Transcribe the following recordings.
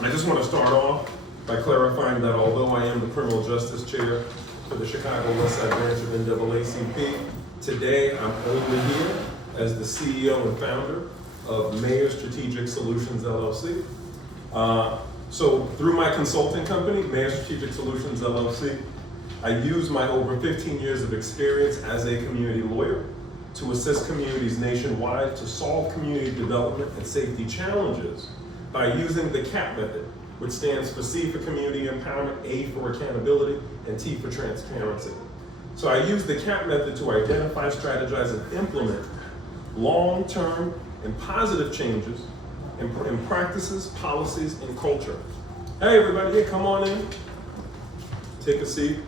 I just want to start off by clarifying that although I am the Criminal Justice Chair for the Chicago Westside branch of NAACP, today I'm only here as the CEO and founder of Mayor Strategic Solutions, LLC. So through my consulting company, Mayor Strategic Solutions, LLC, I use my over 15 years of experience as a community lawyer to assist communities nationwide to solve community development and safety challenges by using the CAP method, which stands for C for community empowerment, A for accountability, and T for transparency. So I use the CAP method to identify, strategize, and implement long-term and positive changes in practices, policies, and culture. Hey everybody, come on in, take a seat.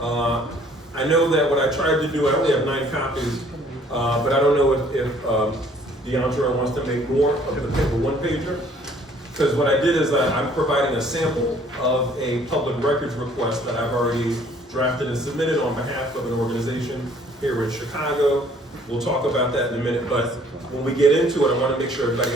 I know that what I tried to do, I only have 9 copies, but I don't know if DeAndre wants to make more of the paper one-pager. Because what I did is I'm providing a sample of a public records request that I've already drafted and submitted on behalf of an organization here in Chicago. We'll talk about that in a minute, but when we get into it, I want to make sure everybody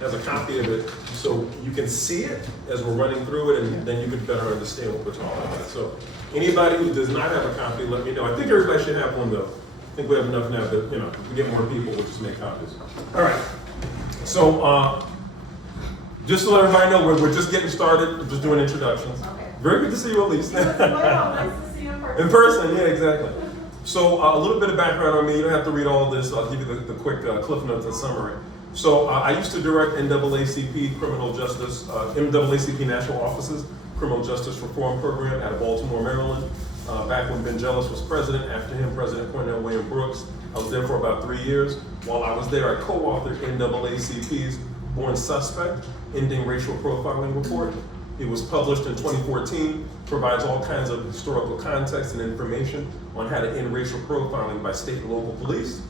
has a copy of it so you can see it as we're running through it, and then you can better understand what we're talking about. So anybody who does not have a copy, let me know. I think everybody should have one though. I think we have enough now, but if we get more people, we'll just make copies. All right, so just to let everybody know, we're just getting started, we're just doing introductions. Okay. Very good to see you, Elise. Nice to see you in person. In person, yeah, exactly. So a little bit of background on me, you don't have to read all of this, I'll give you the quick cliff notes and summary. So I used to direct NAACP criminal justice, NAACP national offices, criminal justice reform program out of Baltimore, Maryland. Back when Ben Jealous was president, after him, President Cornell William Brooks. I was there for about 3 years. While I was there, I co-authored NAACP's Born Suspect, Ending Racial Profiling Report. It was published in 2014, provides all kinds of historical context and information on how to end racial profiling by state and local police.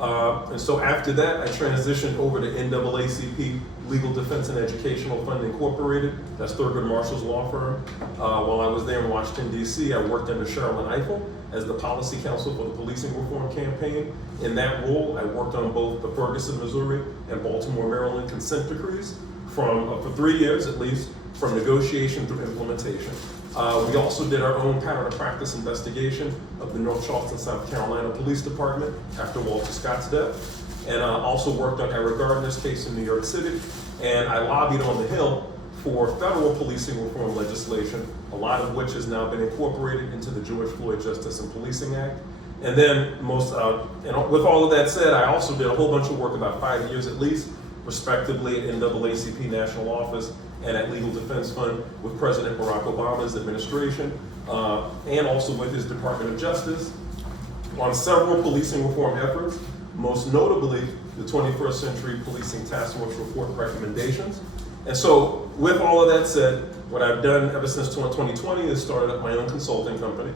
And so after that, I transitioned over to NAACP Legal Defense and Educational Fund Incorporated. That's Thurgood Marshall's law firm. While I was there in Washington, D.C., I worked under Sherrilyn Ifill as the policy counsel for the policing reform campaign. In that role, I worked on both the Ferguson, Missouri and Baltimore, Maryland consent decrees for 3 years at least, from negotiation through implementation. We also did our own pattern of practice investigation of the North Charleston, South Carolina Police Department after Walter Scott's death. And also worked on Eric Gardner's case in New York City. And I lobbied on the Hill for federal policing reform legislation, a lot of which has now been incorporated into the George Floyd Justice and Policing Act. And then and with all of that said, I also did a whole bunch of work, about 5 years at least, respectively at NAACP National Office and at Legal Defense Fund with President Barack Obama's administration, and also with his Department of Justice on several policing reform efforts, most notably the 21st Century Policing Task Force Report recommendations. And so with all of that said, what I've done ever since 2020 is started up my own consulting company,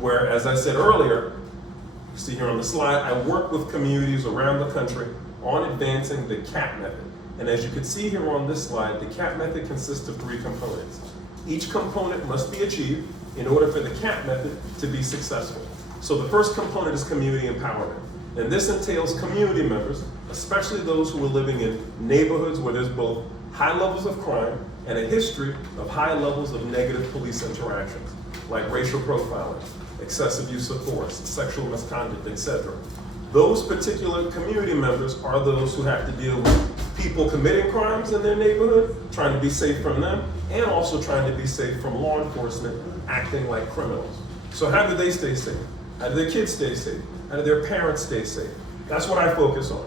where, as I said earlier, you see here on the slide, I work with communities around the country on advancing the CAP method. And as you can see here on this slide, the CAP method consists of 3 components. Each component must be achieved in order for the CAP method to be successful. So the first component is community empowerment. And this entails community members, especially those who are living in neighborhoods where there's both high levels of crime and a history of high levels of negative police interactions, like racial profiling, excessive use of force, sexual misconduct, etc. Those particular community members are those who have to deal with people committing crimes in their neighborhood, trying to be safe from them, and also trying to be safe from law enforcement acting like criminals. So how do they stay safe? How do their kids stay safe? How do their parents stay safe? That's what I focus on.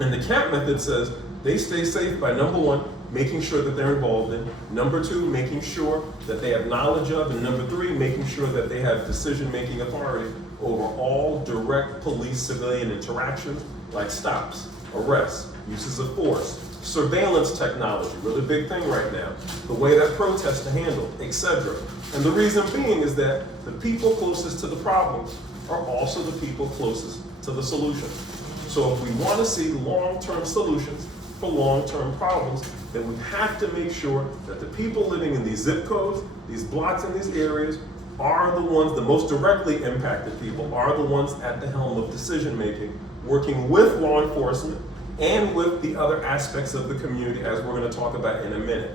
And the CAP method says they stay safe by, number 1, making sure that they're involved in, number 2, making sure that they have knowledge of, and number 3, making sure that they have decision-making authority over all direct police-civilian interactions like stops, arrests, uses of force, surveillance technology, really big thing right now, the way that protests are handled, etc. And the reason being is that the people closest to the problems are also the people closest to the solution. So if we want to see long-term solutions for long-term problems, then we have to make sure that the people living in these zip codes, these blocks in these areas, are the ones, the most directly impacted people, are the ones at the helm of decision-making, working with law enforcement and with the other aspects of the community, as we're going to talk about in a minute.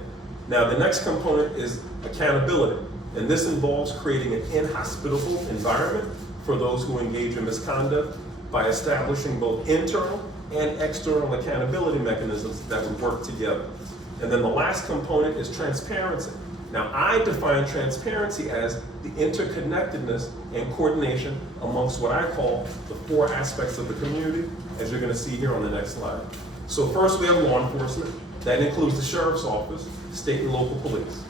Now, the next component is accountability, and this involves creating an inhospitable environment for those who engage in misconduct by establishing both internal and external accountability mechanisms that would work together. And then the last component is transparency. Now, I define transparency as the interconnectedness and coordination amongst what I call the 4 aspects of the community, as you're going to see here on the next slide. So first, we have law enforcement. That includes the sheriff's office, state and local police.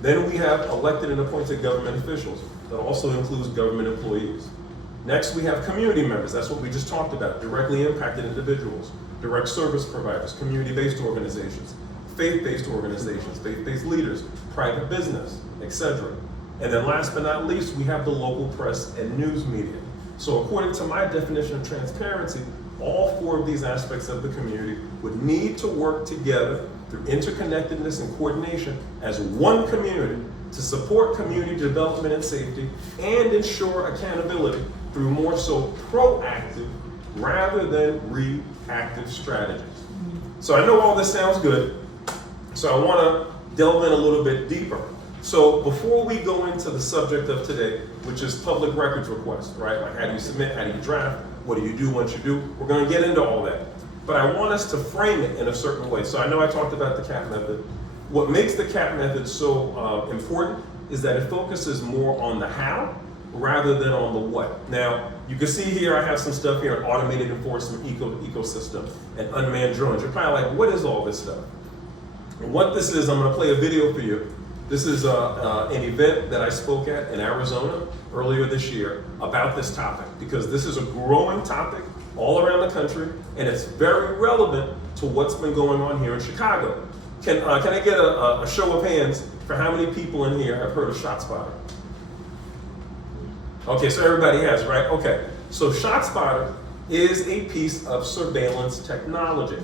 Then we have elected and appointed government officials. That also includes government employees. Next, we have community members. That's what we just talked about, directly impacted individuals, direct service providers, community-based organizations, faith-based organizations, faith-based leaders, private business, etc. And then last but not least, we have the local press and news media. So according to my definition of transparency, all 4 of these aspects of the community would need to work together through interconnectedness and coordination as one community to support community development and safety and ensure accountability through more so proactive rather than reactive strategies. So I know all this sounds good, so I want to delve in a little bit deeper. So before we go into the subject of today, which is public records requests, right? Like how do you submit, how do you draft, what do you do once you do? We're going to get into all that. But I want us to frame it in a certain way. So I know I talked about the CAP method. What makes the CAP method so important is that it focuses more on the how rather than on the what. Now, you can see here I have some stuff here, an automated enforcement ecosystem and unmanned drones. You're probably like, what is all this stuff? And what this is, I'm going to play a video for you. This is an event that I spoke at in Arizona earlier this year about this topic, because this is a growing topic all around the country, and it's very relevant to what's been going on here in Chicago. Can I get a show of hands for how many people in here have heard of ShotSpotter? Okay, so everybody has, right? Okay, so ShotSpotter is a piece of surveillance technology.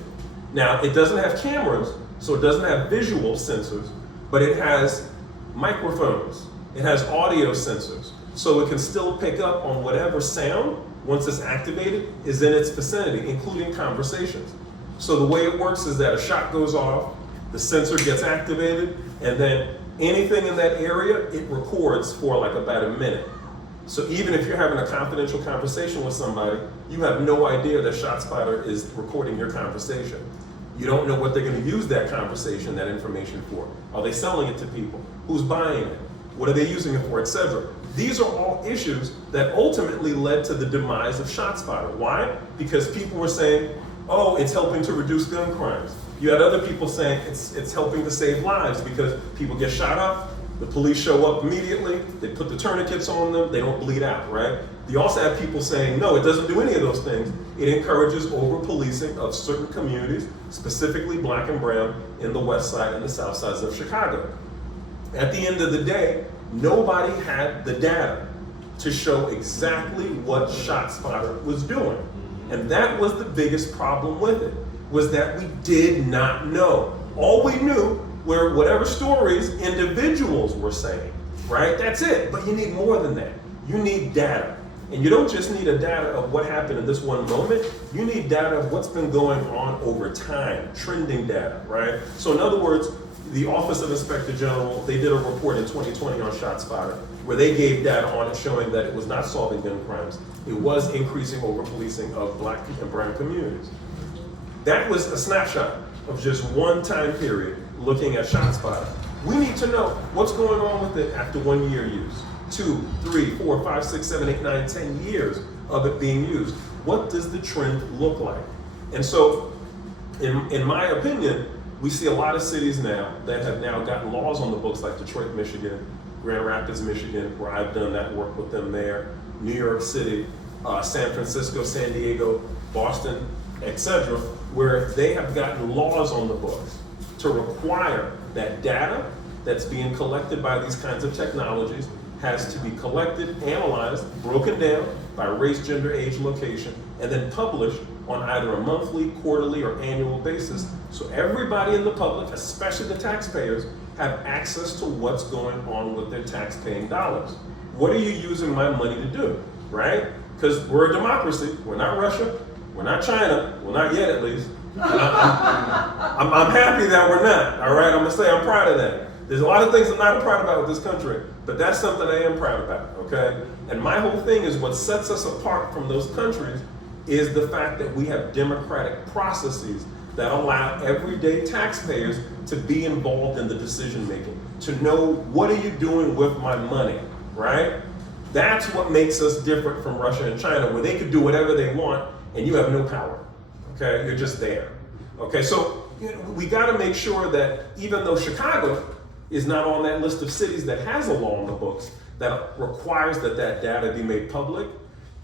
Now, it doesn't have cameras, so it doesn't have visual sensors, but it has microphones, it has audio sensors, so it can still pick up on whatever sound, once it's activated, is in its vicinity, including conversations. So the way it works is that a shot goes off, the sensor gets activated, and then anything in that area, it records for like about a minute. So even if you're having a confidential conversation with somebody, you have no idea that ShotSpotter is recording your conversation. You don't know what they're going to use that conversation, that information for. Are they selling it to people? Who's buying it? What are they using it for, etc. These are all issues that ultimately led to the demise of ShotSpotter. Why? Because people were saying, oh, it's helping to reduce gun crimes. You had other people saying it's helping to save lives because people get shot up, the police show up immediately, they put the tourniquets on them, they don't bleed out, right? You also have people saying, no, it doesn't do any of those things. It encourages over-policing of certain communities, specifically black and brown in the west side and the south sides of Chicago. At the end of the day, nobody had the data to show exactly what ShotSpotter was doing. And that was the biggest problem with it, was that we did not know. All we knew were whatever stories individuals were saying, right? That's it, but you need more than that. You need data. And you don't just need a data of what happened in this one moment, you need data of what's been going on over time, trending data, right? So in other words, the Office of Inspector General, they did a report in 2020 on ShotSpotter where they gave data on it showing that it was not solving gun crimes. It was increasing over-policing of black and brown communities. That was a snapshot of just one time period looking at ShotSpotter. We need to know what's going on with it after 1 year use, 2, 3, 4, 5, 6, 7, 8, 9, 10 years of it being used. What does the trend look like? And so, in my opinion, we see a lot of cities now that have now gotten laws on the books like Detroit, Michigan, Grand Rapids, Michigan, where I've done that work with them there, New York City, San Francisco, San Diego, Boston, etc., where they have gotten laws on the books to require that data that's being collected by these kinds of technologies has to be collected, analyzed, broken down by race, gender, age, location, and then published on either a monthly, quarterly, or annual basis, so everybody in the public, especially the taxpayers, have access to what's going on with their tax-paying dollars. What are you using my money to do, right? Because we're a democracy, we're not Russia, we're not China, well not yet at least, I'm happy that we're not, all right? I'm gonna say I'm proud of that. There's a lot of things I'm not proud about with this country, but that's something I am proud about, okay? And my whole thing is what sets us apart from those countries is the fact that we have democratic processes that allow everyday taxpayers to be involved in the decision making, to know what are you doing with my money, right? That's what makes us different from Russia and China, where they could do whatever they want and you have no power, okay? You're just there, okay? So we gotta make sure that even though Chicago is not on that list of cities that has a law on the books that requires that that data be made public,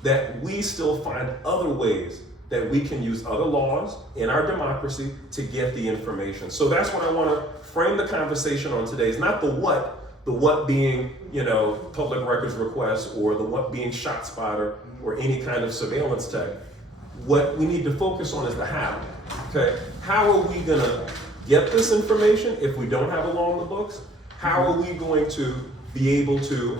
that we still find other ways that we can use other laws in our democracy to get the information. So that's what I want to frame the conversation on today. Is not the what being, public records requests, or the what being ShotSpotter or any kind of surveillance tech. What we need to focus on is the how. Okay, how are we gonna get this information if we don't have a law on the books? How are we going to be able to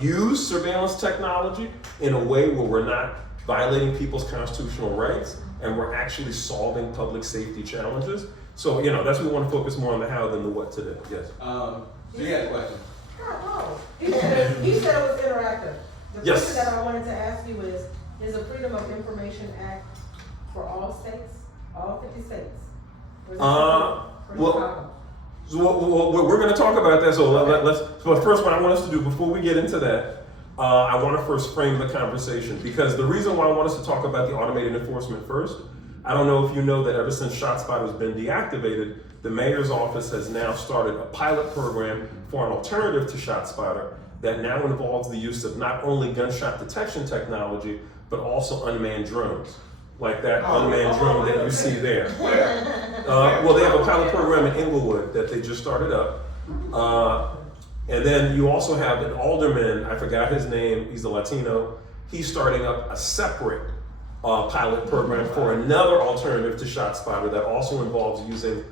use surveillance technology in a way where we're not violating people's constitutional rights and we're actually solving public safety challenges? So, that's what we want to focus more on the how than the what today. Yes. So you had a question? Oh, he said it was interactive. The Yes. question that I wanted to ask you is the Freedom of Information Act for all states, all 50 states? Or is it for well, Chicago? So we're going to talk about that. So let's. But first, what I want us to do before we get into that, I want to first frame the conversation, because the reason why I want us to talk about the automated enforcement first, I don't know if you know that ever since ShotSpotter has been deactivated, the mayor's office has now started a pilot program for an alternative to ShotSpotter that now involves the use of not only gunshot detection technology, but also unmanned drones, like that unmanned drone that you see there. Well, they have a pilot program in Inglewood that they just started up. And then you also have an alderman, I forgot his name, he's a Latino. He's starting up a separate pilot program for another alternative to ShotSpotter that also involves using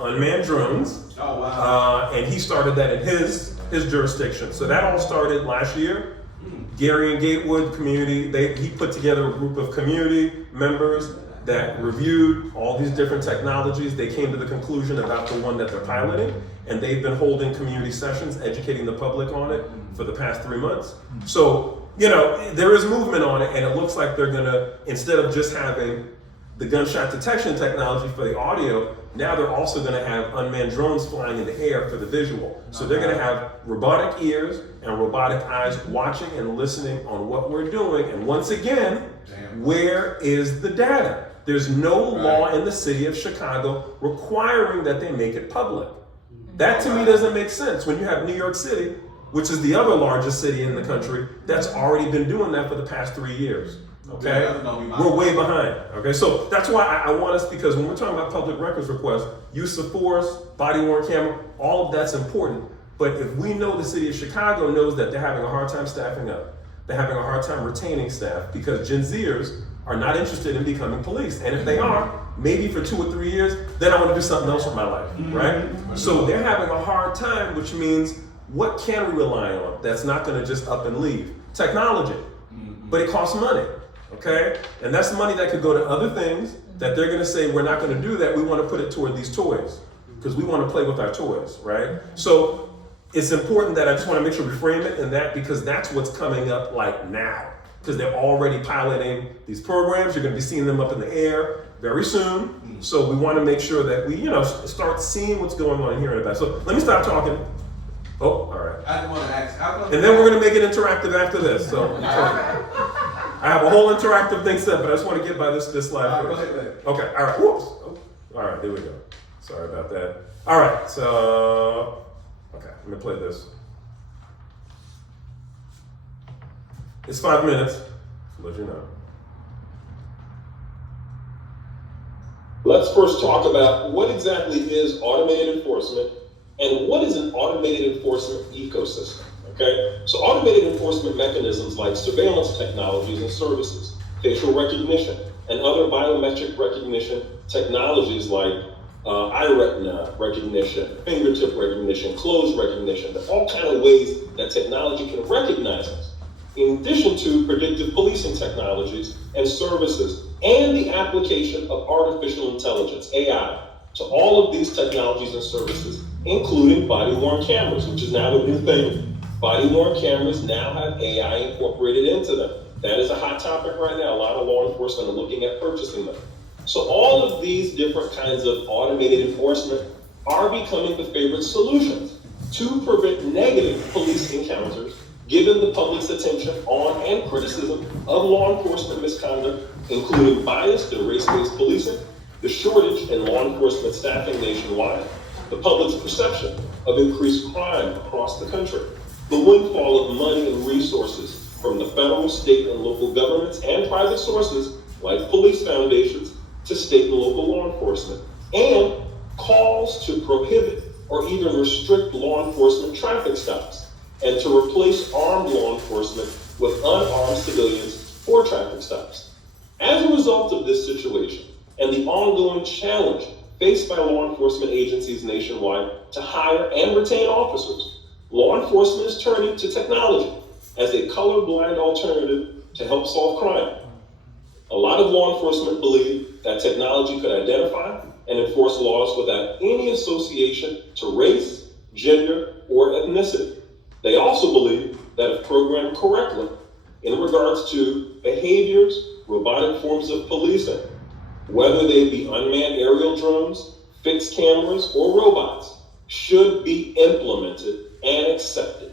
unmanned drones. Oh, wow. And he started that in his jurisdiction. So that all started last year. Gary and Gatewood community, he put together a group of community members that reviewed all these different technologies. They came to the conclusion about the one that they're piloting, and they've been holding community sessions, educating the public on it for the past 3 months. So, there is movement on it, and it looks like they're gonna, instead of just having the gunshot detection technology for the audio, now they're also gonna have unmanned drones flying in the air for the visual. So they're gonna have robotic ears and robotic eyes watching and listening on what we're doing. And once again, where is the data? There's no law in the city of Chicago requiring that they make it public. That to me doesn't make sense when you have New York City, which is the other largest city in the country, that's already been doing that for the past 3 years. Okay, we're way behind. Okay, so that's why I want us, because when we're talking about public records requests, use of force, body worn camera, all of that's important. But if we know the city of Chicago knows that they're having a hard time staffing up, they're having a hard time retaining staff because Gen Zers are not interested in becoming police. And if they are, maybe for 2 or 3 years, then I want to do something else with my life, right? So they're having a hard time, which means what can we rely on that's not going to just up and leave? Technology, but it costs money. Okay, and that's money that could go to other things that they're going to say, we're not going to do that. We want to put it toward these toys because we want to play with our toys, right? So it's important that I just want to make sure we frame it in that, because that's what's coming up like now, because they're already piloting these programs. You're going to be seeing them up in the air very soon. So we want to make sure that we, start seeing what's going on here in the back. So let me stop talking. Oh, all right. I just want to ask, and then we're going to make it interactive after this. So. I have a whole interactive thing set, but I just want to get by this slide first. Okay, all right, whoops. Oh, all right, there we go. Sorry about that. All right, so, okay, let me play this. It's 5 minutes, to let you know. Let's first talk about what exactly is automated enforcement and what is an automated enforcement ecosystem. Okay, so automated enforcement mechanisms like surveillance technologies and services, facial recognition, and other biometric recognition technologies like eye retina recognition, fingertip recognition, clothes recognition, there are all kinds of ways that technology can recognize us. In addition to predictive policing technologies and services and the application of artificial intelligence, AI, to all of these technologies and services, including body-worn cameras, which is now a new thing. Body-worn cameras now have AI incorporated into them. That is a hot topic right now. A lot of law enforcement are looking at purchasing them. So all of these different kinds of automated enforcement are becoming the favorite solutions to prevent negative police encounters, given the public's attention on and criticism of law enforcement misconduct, including biased and race-based policing, the shortage in law enforcement staffing nationwide, the public's perception of increased crime across the country, the windfall of money and resources from the federal, state, and local governments and private sources like police foundations to state and local law enforcement, and calls to prohibit or even restrict law enforcement traffic stops and to replace armed law enforcement with unarmed civilians for traffic stops. As a result of this situation and the ongoing challenge faced by law enforcement agencies nationwide to hire and retain officers, law enforcement is turning to technology as a colorblind alternative to help solve crime. A lot of law enforcement believe that technology could identify and enforce laws without any association to race, gender, or ethnicity. They also believe that if programmed correctly in regards to behaviors, robotic forms of policing, whether they be unmanned aerial drones, fixed cameras, or robots, should be implemented and accepted.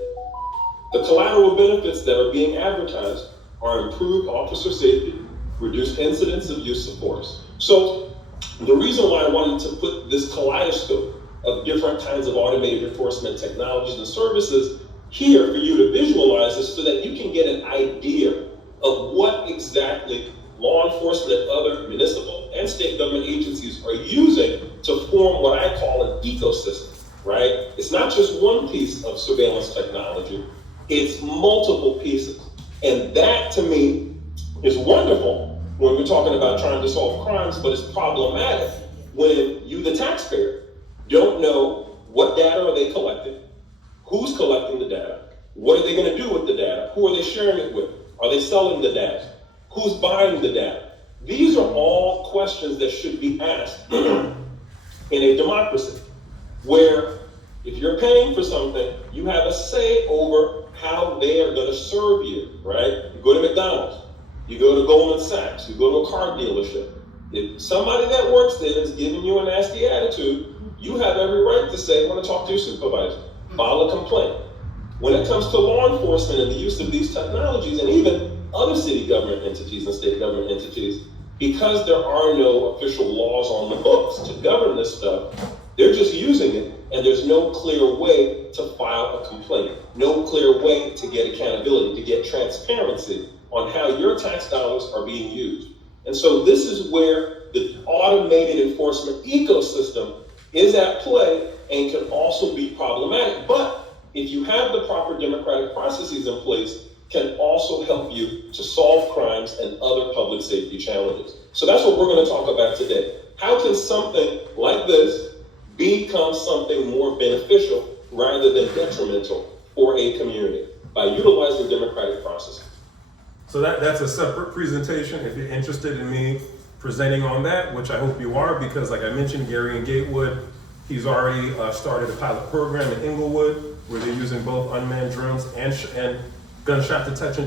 The collateral benefits that are being advertised are improved officer safety, reduced incidents of use of force. So the reason why I wanted to put this kaleidoscope of different kinds of automated enforcement technologies and services here for you to visualize is so that you can get an idea of what exactly law enforcement and other municipal and state government agencies are using to form what I call an ecosystem, right? It's not just one piece of surveillance technology, it's multiple pieces. And that to me is wonderful when we're talking about trying to solve crimes, but it's problematic when you, the taxpayer, don't know what data are they collecting, who's collecting the data, what are they going to do with the data, who are they sharing it with, are they selling the data, who's buying the data. These are all questions that should be asked in a democracy, where if you're paying for something, you have a say over how they are going to serve you, right? You go to McDonald's, you go to Goldman Sachs, you go to a car dealership. If somebody that works there is giving you a nasty attitude, you have every right to say, I want to talk to your supervisor, file a complaint. When it comes to law enforcement and the use of these technologies, and even other city government entities and state government entities, because there are no official laws on the books to govern this stuff, they're just using it, and there's no clear way to file a complaint, no clear way to get accountability, to get transparency on how your tax dollars are being used. And so this is where the automated enforcement ecosystem is at play and can also be problematic. But if you have the proper democratic processes in place, can also help you to solve crimes and other public safety challenges. So that's what we're going to talk about today. How can something like this become something more beneficial rather than detrimental for a community by utilizing democratic processes? So that's a separate presentation. If you're interested in me presenting on that, which I hope you are, because like I mentioned, Gary in Gatewood, he's already started a pilot program in Inglewood where they're using both unmanned drones and gunshot detection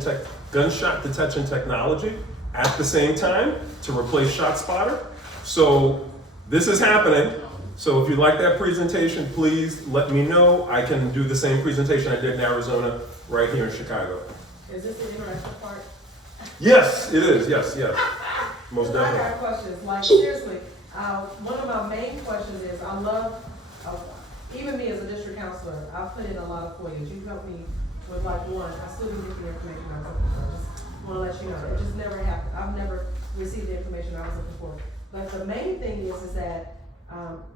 technology at the same time to replace ShotSpotter. So this is happening. So if you'd like that presentation, please let me know. I can do the same presentation I did in Arizona right here in Chicago. Is this the interactive part? Yes, it is. Yes. Most I definitely. got questions, like So- seriously, one of my main questions is, I love, even me as a district counselor, I've put in a lot of FOIAs. You helped me with like one, I still didn't get the information I was looking for. I just want to let you know, it just never happened. I've never received the information I was looking for. But the main thing is that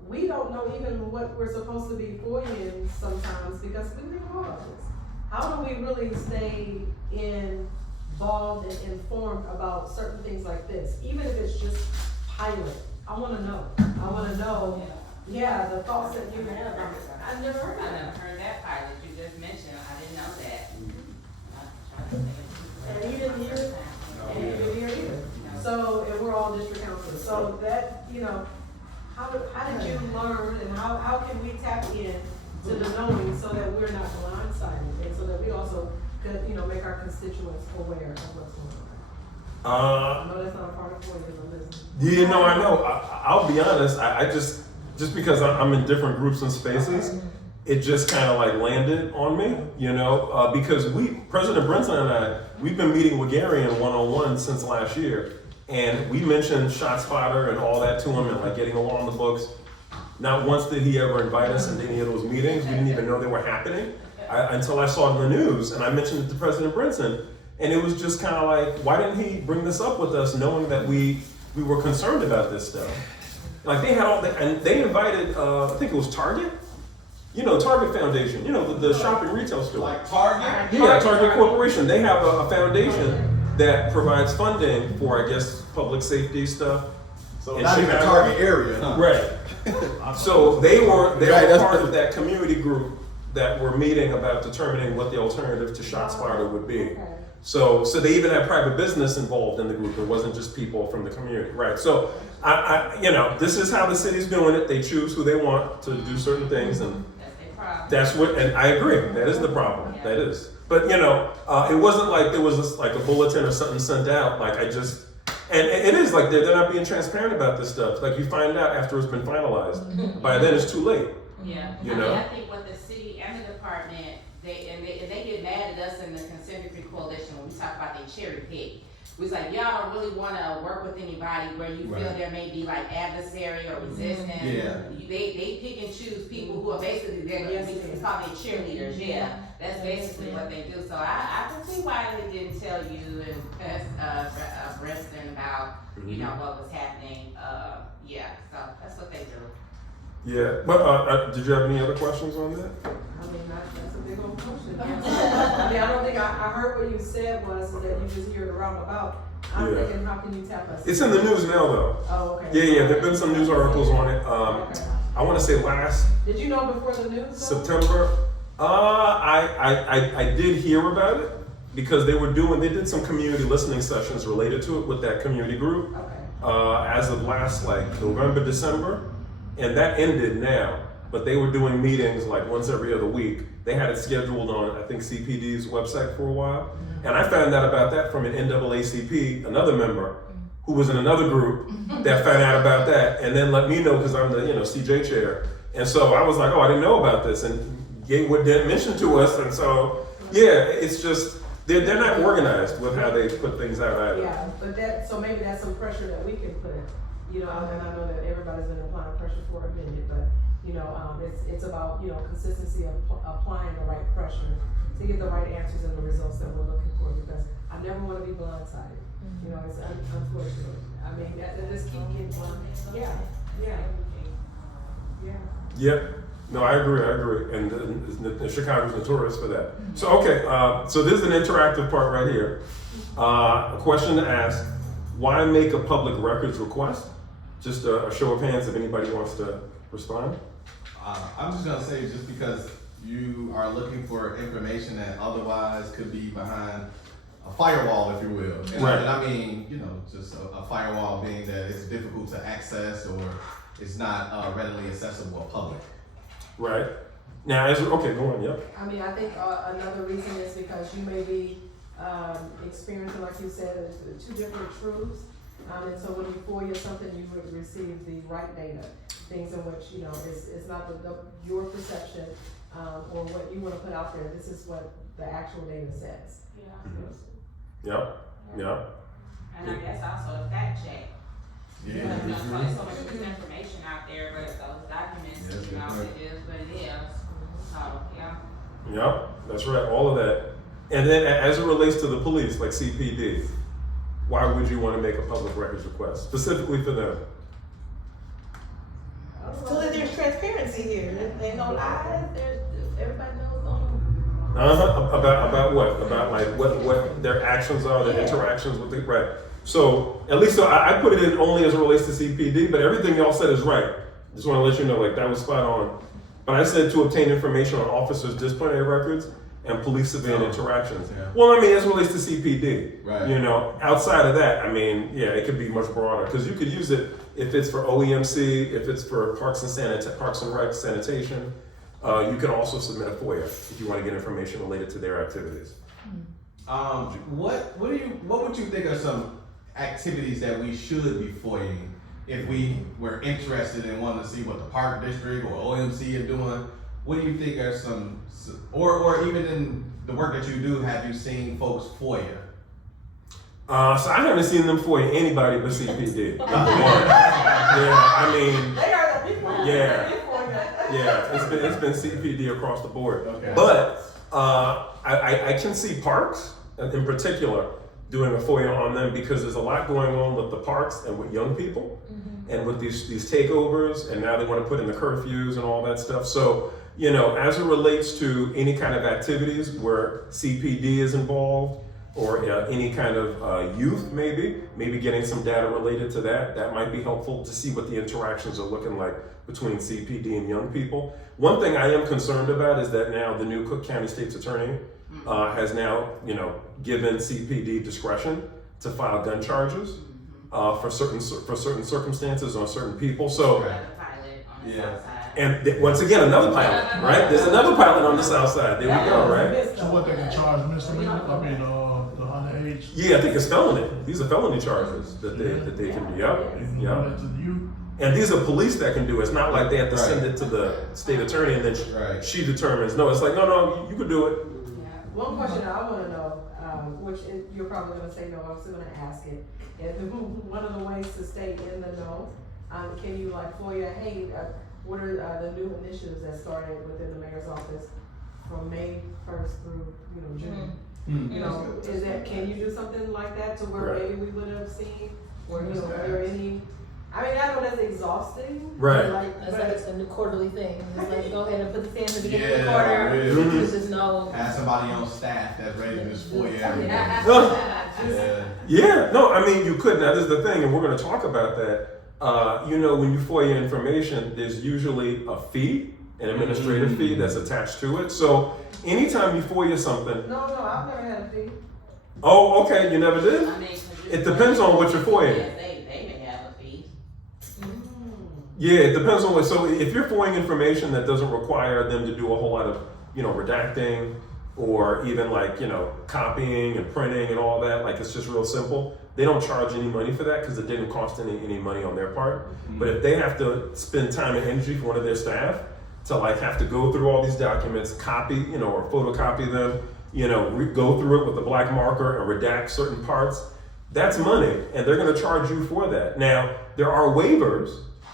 we don't know even what we're supposed to be FOIAing sometimes because we make all of this. How do we really stay involved and informed about certain things like this, even if it's just pilot? I want to know. I want to know, yeah, the thoughts that you have. I've never heard of I that. never heard that pilot you just mentioned, I didn't know that. And he didn't hear it, and you didn't hear it either. So, and we're constituents aware of what's going on? Uh, I know that's not a part of FOIA, but listen. Yeah, no, I know. I'll be honest. I just because I'm in different groups and spaces, it just kind of like landed on me, you know, because President Brinson and I, we've been meeting with Gary in one-on-one since last year, and we mentioned ShotSpotter and all that to him and like getting along the books. Not once did he ever invite us into any of those meetings. We didn't even know they were happening until I saw it in the news, and I mentioned it to President Brinson, and it was just kind of like, why didn't he bring this up with us, knowing that we were concerned about this stuff? Like they had and they invited, I think it was Target, you know, Target Foundation, you know, the shopping retail store. Like Target? Yeah, Target Corporation. They have a foundation that provides funding for, I guess, public safety stuff. So in not even Chicago. target area. Huh? Right. So they were Right, part that's of that community group that were meeting about determining what the alternative to ShotSpotter would be. Okay. So they even had private business involved in the group. It wasn't just people from the community, right? So you know, this is how the city's doing it. They choose who they want to do certain things, and That's their problem. that's what. And I agree. That is the problem. Yeah. That is. But you know, it wasn't like there was this, like a bulletin or something sent out. Like I just. And it is like they're not being transparent about this stuff. Like you find out after it's been finalized. By then it's too late. Yeah, You I mean, know? I think what the city and the department, they get mad at us in the consent decree coalition when we talk about they cherry pick. We was like, y'all don't really wanna work with anybody where you feel Right. there may be like adversary or resistance. Yeah. They pick and choose people who are basically there, it's called their cheerleaders, yeah. That's basically what they do. So I can see why they didn't tell you and Breston about, you know, what was happening. Yeah, so that's what they do. Yeah. But did you have any other questions on that? I mean, that's a big old question. I mean, I don't think, I heard what you said was that you just hear it around about. I'm Yeah. thinking, how can you tap us? It's in the news now, though. Oh, okay. Yeah. There've been some news articles on it. Okay. I want to say last Did you know before the news? though? September. I did hear about it because they did some community listening sessions related to it with that community group Okay. as of last like November, December, and that ended now. But they were doing meetings like once every other week. They had it scheduled on I think CPD's website for a while, and I found out about that from an NAACP, another member who was in another group that found out about that, and then let me know because I'm the CJ chair, and so I was like, oh, I didn't know about this, and Gatewood didn't mention to us, and so yeah, it's just they're not organized with how they put things out either. Yeah, but so maybe that's some pressure that we can put, and I know that everybody's been applying pressure for a minute, but, it's about, consistency of applying the right pressure to get the right answers and the results that we're looking for, because I never wanna be blindsided, it's unfortunate. I mean, just keep getting one, yeah. Yep. No, I agree. And Chicago's notorious for that. So, okay, so this is an interactive part right here. A question to ask, why make a public records request? Just a show of hands if anybody wants to respond. I'm just gonna say, just because you are looking for information that otherwise could be behind a firewall, if you will. And, Right. and I mean, just a firewall being that it's difficult to access or it's not readily accessible to public. Right. Now, okay, go on, yep. I mean, I think another reason is because you may be experiencing, like you said, two different truths. And so when you FOIA something, you would receive the right data, things in which, it's not your perception or what you want to put out there. This is what the actual data says. Yep. And I guess also the fact check. Yeah. There's so much misinformation out there, but those documents, Yes, it is what it is. So, yeah. Yep, that's right, all of that. And then as it relates to the police, like CPD, why would you want to make a public records request, specifically for them? So that there's transparency here. There's no lies. Everybody knows. About what? About like what their actions are, their interactions with the, right. So at least I put it in only as it relates to CPD, but everything y'all said is right. Just want to let you know, like that was spot on. But I said to obtain information on officers' disciplinary records and police civilian interactions. Yeah. Well, I mean, as it relates to CPD, Right. Outside of that, I mean, yeah, it could be much broader because you could use it if it's for OEMC, if it's for Parks and Rec sanitation. You can also submit a FOIA if you want to get information related to their activities. What would you think are some activities that we should be FOIAing if we were interested in wanting to see what the Park District or OMC are doing? What do you think are some, or even in the work that you do, have you seen folks FOIA? So I haven't seen them FOIA anybody but CPD. Yeah, I mean, They are the people. Yeah. Yeah. yeah, it's been CPD across the board. Okay. But I can see parks in particular doing a FOIA on them because there's a lot going on with the parks and with young people and with these takeovers, and now they want to put in the curfews and all that stuff. So, you know, as it relates to any kind of activities where CPD is involved or any kind of youth, maybe getting some data related to that might be helpful to see what the interactions are looking like between CPD and young people. One thing I am concerned about is that now the new Cook County State's Attorney has now, you know, given CPD discretion to file gun charges for certain circumstances on certain people. So, Like a pilot on the Yeah. south side. and once again, another pilot, right? There's another pilot on the south side. There we go, right? So what they can charge misdemeanor, the underage? Yeah, I think it's felony. These are felony charges that they can do. Yep, They can yep. do that to the youth? And these are police that can do it. It's not like they have to send Right. it to the state attorney and then Right. she determines. No, it's like, no, you can do it. One question I wanna know, which you're probably gonna say no, I'm still gonna ask it. One of the ways to stay in the know, can you like FOIA, hey, what are the new initiatives that started within the mayor's office from May 1st through, June? You know, can you do something like that to where Right. maybe we would have seen, or, are there any, I mean, I know that's exhausting. Right. but like, That's but- like a new quarterly thing. It's like, go ahead and put this in the beginning of the Yeah, quarter. really. Mhm. There's just no. Have somebody on staff that's ready to just FOIA everything. Yeah. Yeah, no, I mean, you could. Now, this is the thing, and we're going to talk about that. When you FOIA information, there's usually a fee, an administrative fee that's attached to it. So, anytime you FOIA something, No, I've never had a fee. oh, okay, you never did? I mean, 'cause It depends on what you're FOIAing. Yeah, they may have a fee. Yeah, it depends on what. So, if you're FOIAing information that doesn't require them to do a whole lot of, redacting or even copying and printing and all that, like it's just real simple. They don't charge any money for that because it didn't cost any money on their part. But if they have to spend time and energy for one of their staff to have to go through all these documents, copy, or photocopy them, go through it with a black marker and redact certain parts, that's money, and they're going to charge you for that. Now, there are waivers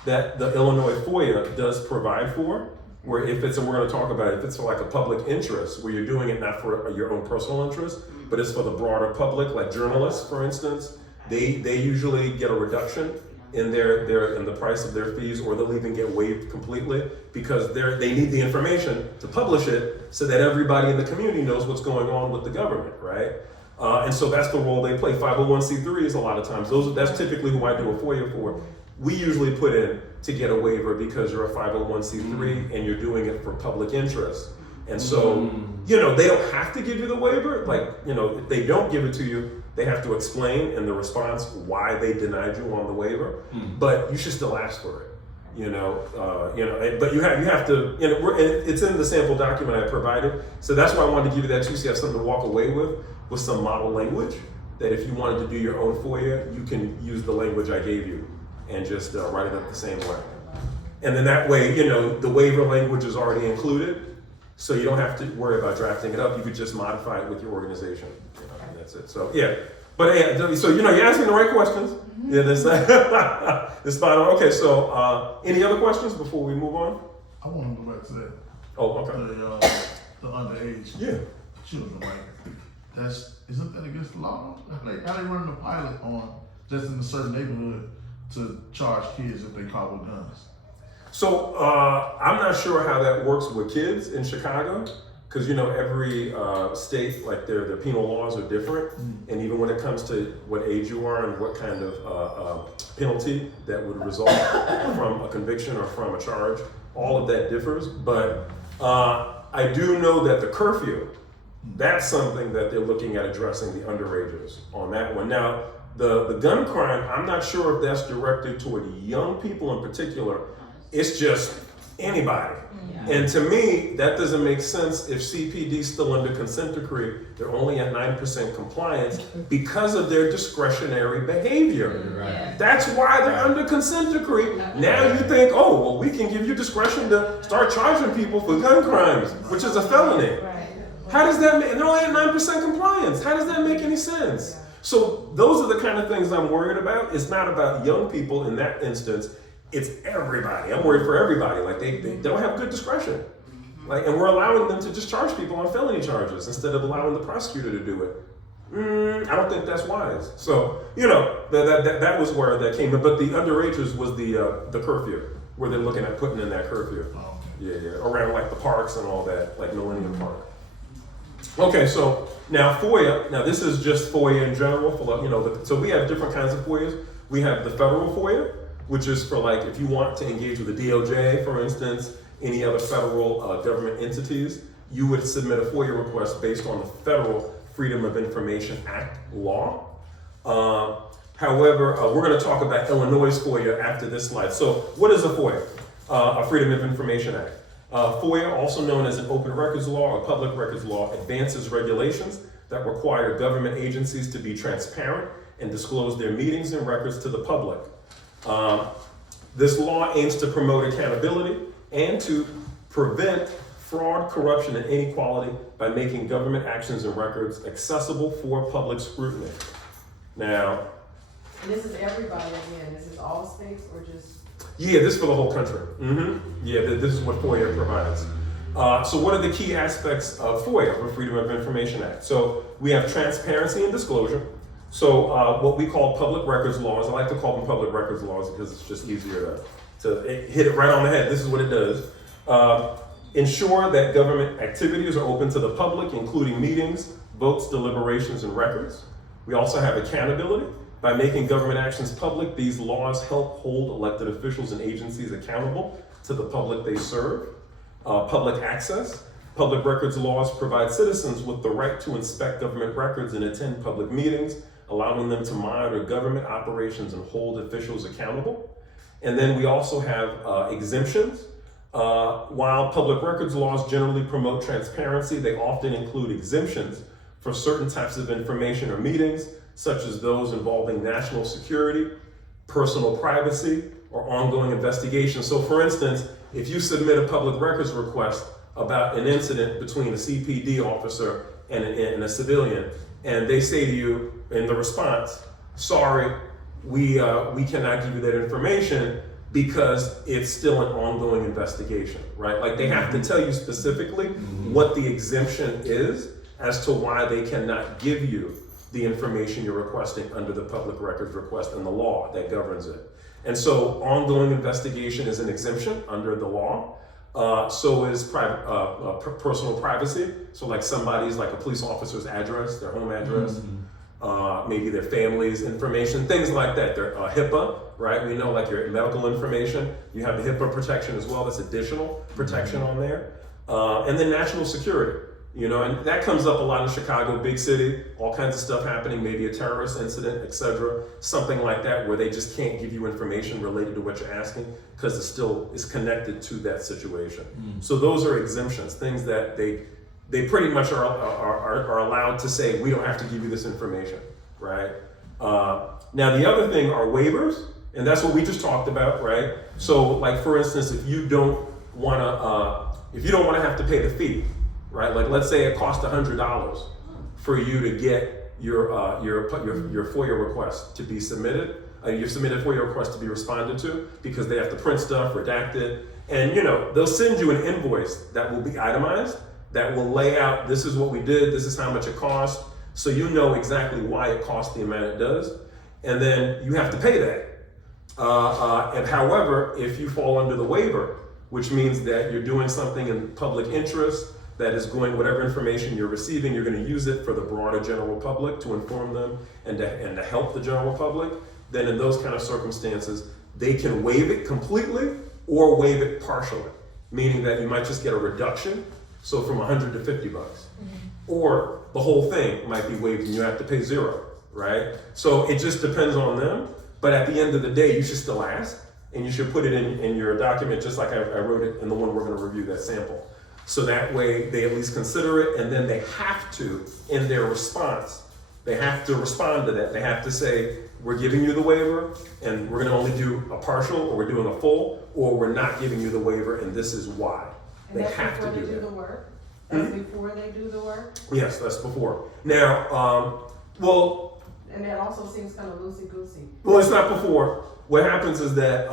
that the Illinois FOIA does provide for, where we're going to talk about it, if it's for a public interest, where you're doing it not for your own personal interest, but it's for the broader public, like journalists, for instance, they usually get a reduction in in the price of their fees, or they'll even get waived completely because they need the information to publish it so that everybody in the community knows what's going on with the government, right? And so that's the role they play. 501c3s a lot of times, that's typically who I do a FOIA for. We usually put in to get a waiver because you're a 501c3 and you're doing it for public interest. And so, they don't have to give you the waiver. If they don't give it to you, they have to explain in the response why they denied you on the waiver. But you should still ask for it. But you have to. It's in the sample document I provided. So that's why I wanted to give you that too, so you have something to walk away with some model language. That if you wanted to do your own FOIA, you can use the language I gave you and just write it up the same way. And then that way, the waiver language is already included, so you don't have to worry about drafting it up. You could just modify it with your organization, and that's it. So yeah, but yeah, so you're asking the right questions. Yeah, that's that's spot on. Okay, so any other questions before we move on? I want to go back to that. Oh, okay. The underage Yeah. children, right? Isn't that against the law? Like, how they running a pilot on just in a certain neighborhood to charge kids if they caught with guns? So I'm not sure how that works with kids in Chicago, because every state, like their penal laws are different, and even when it comes to what age you are and what kind of penalty that would result from a conviction or from a charge, all of that differs. But I do know that the curfew, that's something that they're looking at addressing the underagers on that one. Now, the gun crime, I'm not sure if that's directed toward young people in particular. It's just anybody. Yeah. And to me, that doesn't make sense if CPD's still under consent decree, they're only at 9% compliance because of their discretionary behavior. Yeah. That's why they're under consent decree. Now you think, oh, well, we can give you discretion to start charging people for gun crimes, which is a felony. Right. How does that make, and they're only at 9% compliance. How does that make any sense? So those are the kind of things I'm worried about. It's not about young people in that instance. It's everybody. I'm worried for everybody. Like they don't have good discretion. Like, and we're allowing them to just charge people on felony charges instead of allowing the prosecutor to do it. I don't think that's wise. So, you know, that was where that came in. But the underages was the curfew, where they're looking at putting in that curfew. Oh, Yeah, around like the parks and all that, like Millennium Park. Okay, so now FOIA. Now this is just FOIA in general. For, you know, so we have different kinds of FOIAs. We have the federal FOIA, which is for like if you want to engage with the DOJ, for instance, any other federal government entities, you would submit a FOIA request based on the federal Freedom of Information Act law. However, we're going to talk about Illinois' FOIA after this slide. So what is a FOIA? A Freedom of Information Act. FOIA, also known as an open records law or public records law, advances regulations that require government agencies to be transparent and disclose their meetings and records to the public. This law aims to promote accountability and to prevent fraud, corruption, and inequality by making government actions and records accessible for public scrutiny. Now, And this is everybody again, this is all states or just? yeah, this is for the whole country. Yeah, this is what FOIA provides. So what are the key aspects of FOIA, or Freedom of Information Act? So we have transparency and disclosure. So what we call public records laws, I like to call them public records laws because it's just easier to hit it right on the head. This is what it does. Ensure that government activities are open to the public, including meetings, votes, deliberations, and records. We also have accountability. By making government actions public, these laws help hold elected officials and agencies accountable to the public they serve. Public access. Public records laws provide citizens with the right to inspect government records and attend public meetings, allowing them to monitor government operations and hold officials accountable. And then we also have exemptions. While public records laws generally promote transparency, they often include exemptions for certain types of information or meetings, such as those involving national security, personal privacy, or ongoing investigations. So for instance, if you submit a public records request about an incident between a CPD officer and a civilian, and they say to you in the response, sorry, we cannot give you that information because it's still an ongoing investigation, right? Like they have to tell you specifically what the exemption is as to why they cannot give you the information you're requesting under the public records request and the law that governs it. And so ongoing investigation is an exemption under the law. So is personal privacy. So like somebody's, like a police officer's address, their home address, maybe their family's information, things like that. They're HIPAA, right? We know like your medical information, you have the HIPAA protection as well. That's additional protection on there. And then national security. You know, and that comes up a lot in Chicago, big city, all kinds of stuff happening, maybe a terrorist incident, etc. Something like that where they just can't give you information related to what you're asking because it still is connected to that situation. So those are exemptions, things that they pretty much are allowed to say, we don't have to give you this information, right? Now the other thing are waivers, and that's what we just talked about, right? So like for instance, if you don't want to have to pay the fee, right? Like let's say it cost $100 for you to get your FOIA request to be submitted, your submitted FOIA request to be responded to, because they have to print stuff, redact it, and you know they'll send you an invoice that will be itemized, that will lay out this is what we did, this is how much it cost, so you know exactly why it costs the amount it does, and then you have to pay that. And however, if you fall under the waiver, which means that you're doing something in public interest, that is going, whatever information you're receiving, you're going to use it for the broader general public to inform them and to help the general public, then in those kind of circumstances, they can waive it completely or waive it partially, meaning that you might just get a reduction, so from $100 to $50, or the whole thing might be waived and you have to pay $0, right? So it just depends on them, but at the end of the day, you should still ask. and you should put it in your document, just like I wrote it in the one we're gonna review, that sample. So that way, they at least consider it, and then they have to, in their response, they have to respond to that. They have to say, we're giving you the waiver, and we're gonna only do a partial, or we're doing a full, or we're not giving you the waiver, and this is why. And They that's have to before do they do the that. work? That's before they do the work? Yes, that's before. Now, well, And that also seems kind of loosey-goosey. well, it's not before. What happens is that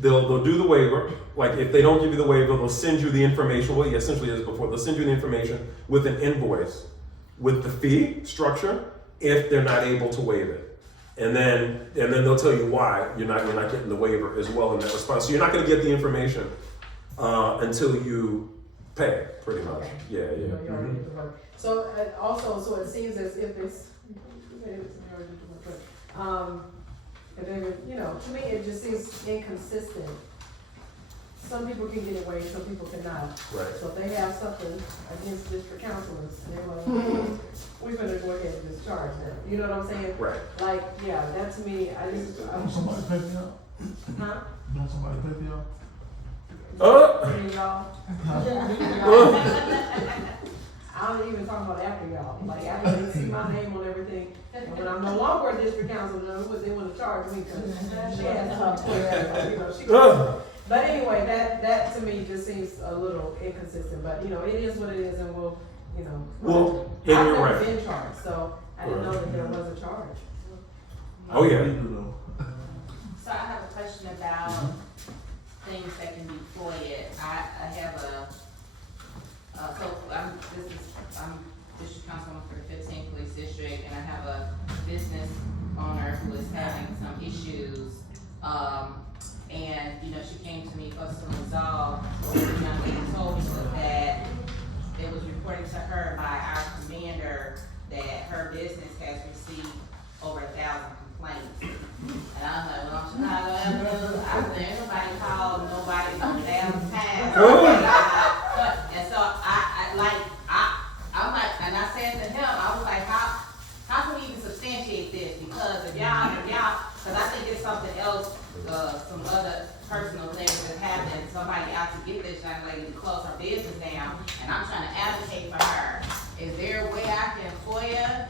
they'll do the waiver. Like if they don't give you the waiver, they'll send you the information. Well, yeah, essentially it is before. They'll send you the information with an invoice with the fee structure if they're not able to waive it. And then they'll tell you why you're not getting the waiver as well in that response. So you're not going to get the information until you pay, pretty much. Okay. Yeah, yeah. You know, you already Mhm. did the work. So, also, so it seems as if this, and then, you know, to me, it just seems inconsistent. Some people can get away, some people cannot. Right. So if they have something against district councilors, they're like, we're gonna go ahead and discharge them. You know what I'm saying? Right. Like, yeah, that to me, Want somebody to pay me out? huh? You want somebody to pay me out? Any of y'all? I don't even talk about after y'all, like after they see my name on everything, and when I'm no longer a district councilor, but they wanna charge me, cause she has to, you know, she. But anyway, that to me just seems a little inconsistent, but you know, it is what it is, and we'll, you know. Well, I've and you're never right. been charged, so I didn't know that there was a charge. Oh, yeah. We do though. So I have a question about things that can be FOIA. I have I'm district councilman for the 15th Police District, and I have a business owner who is having some issues. And, you know, she came to me for some resolve. The young lady told me that it was reported to her by our commander that her business has received over 1,000 complaints. And I was like, well, I'm Chicago Avenue. I said, ain't nobody called nobody no damn time. And so I'm like, and I said to him, I was like, how can we even substantiate this? Because if y'all, because I think it's something else, some other personal things that happened. Somebody out to get this young lady to close her business down, and I'm trying to advocate for her. Is there a way I can FOIA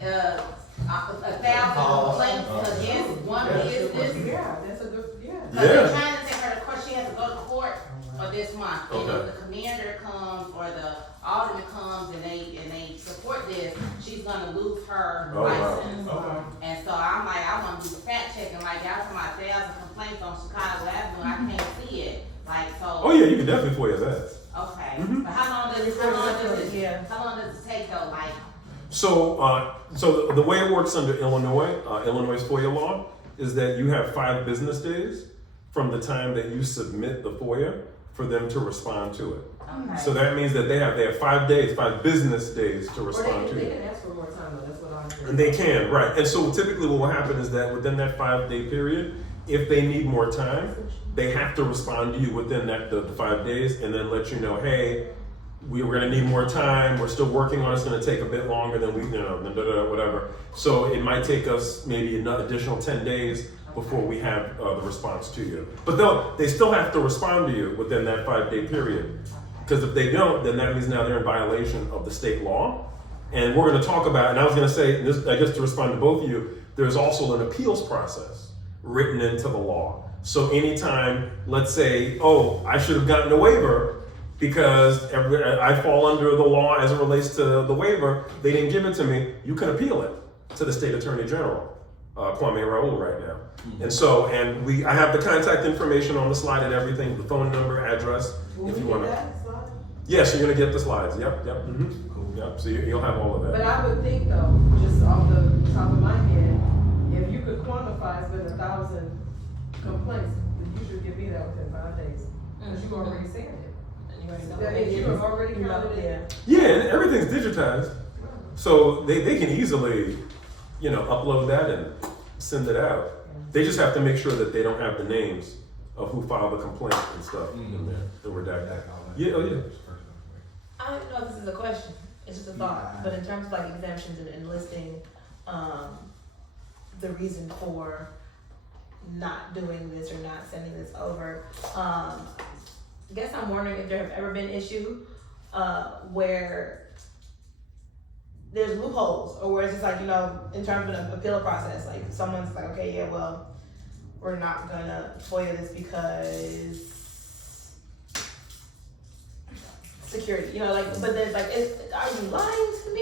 1,000 complaints against one business? Yeah, that's a good, yeah. Because they're trying to take her to court, she has to go to court for this month. And Okay. if the commander comes or the alderman comes and they support this, she's gonna lose her Oh, wow. license. Okay. And so I'm like, I wanna do the fact checking, like, y'all talking about 1,000 complaints on Chicago Avenue, I can't see it. Like, so. Oh yeah, you can definitely FOIA that. Okay, Mhm. but how long does it take though, like? So the way it works under Illinois FOIA law is that you have 5 business days from the time that you submit the FOIA for them to respond to it. Okay. So that means that they have 5 days, 5 business days to Or respond to they it. can ask for more time, though, that's what I'm hearing. And they can, right. And so typically what will happen is that within that 5-day period, if they need more time, they have to respond to you within the 5 days and then let you know, hey, we're gonna need more time, we're still working on it, it's gonna take a bit longer than whatever. So it might take us maybe an additional 10 days before we have the response to you. But they still have to respond to you within that 5-day period. Because if they don't, then that means now they're in violation of the state law. And we're gonna talk about, and I was gonna say, this, I guess to respond to both of you, there's also an appeals process written into the law. So anytime, let's say, oh, I should have gotten a waiver because I fall under the law as it relates to the waiver, they didn't give it to me, you can appeal it to the state attorney general, Kwame Raoul right now. And so, I have the contact information on the slide and everything, the phone number, address, if you wanna. Yes, you're gonna get the slides, yep, mm-hmm. Yep, so you'll have all of that. But I would think though, just off the top of my head, if you could quantify it's been 1,000 complaints, then you should give me that within 5 days. Because you already said it. That means you have already counted it. Yeah, and everything's digitized, so they can easily, upload that and send it out. They just have to make sure that they don't have the names of who filed the complaint and stuff in there, the redacted. Yeah, oh yeah. I don't know if this is a question, it's just a thought, but in terms of like exemptions and listing, the reason for not doing this or not sending this over. I guess I'm wondering if there have ever been issue where there's loopholes, or where it's just like, you know, in terms of the appeal process, like someone's like, okay, yeah, well, we're not gonna FOIA this because security, you know, like, but then like, are you lying to me?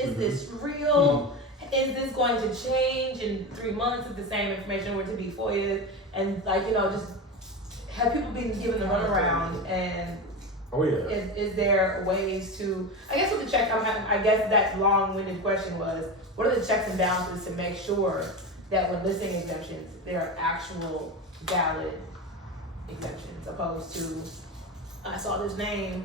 Is this real? Is this going to change in 3 months if the same information were to be FOIA'd? And like, you know, just have people been given the runaround, and Oh, yeah. is there ways to, I guess with the check, I guess that long-winded question was, what are the checks and balances to make sure that when listing exemptions, there are actual valid exemptions, opposed to, I saw this name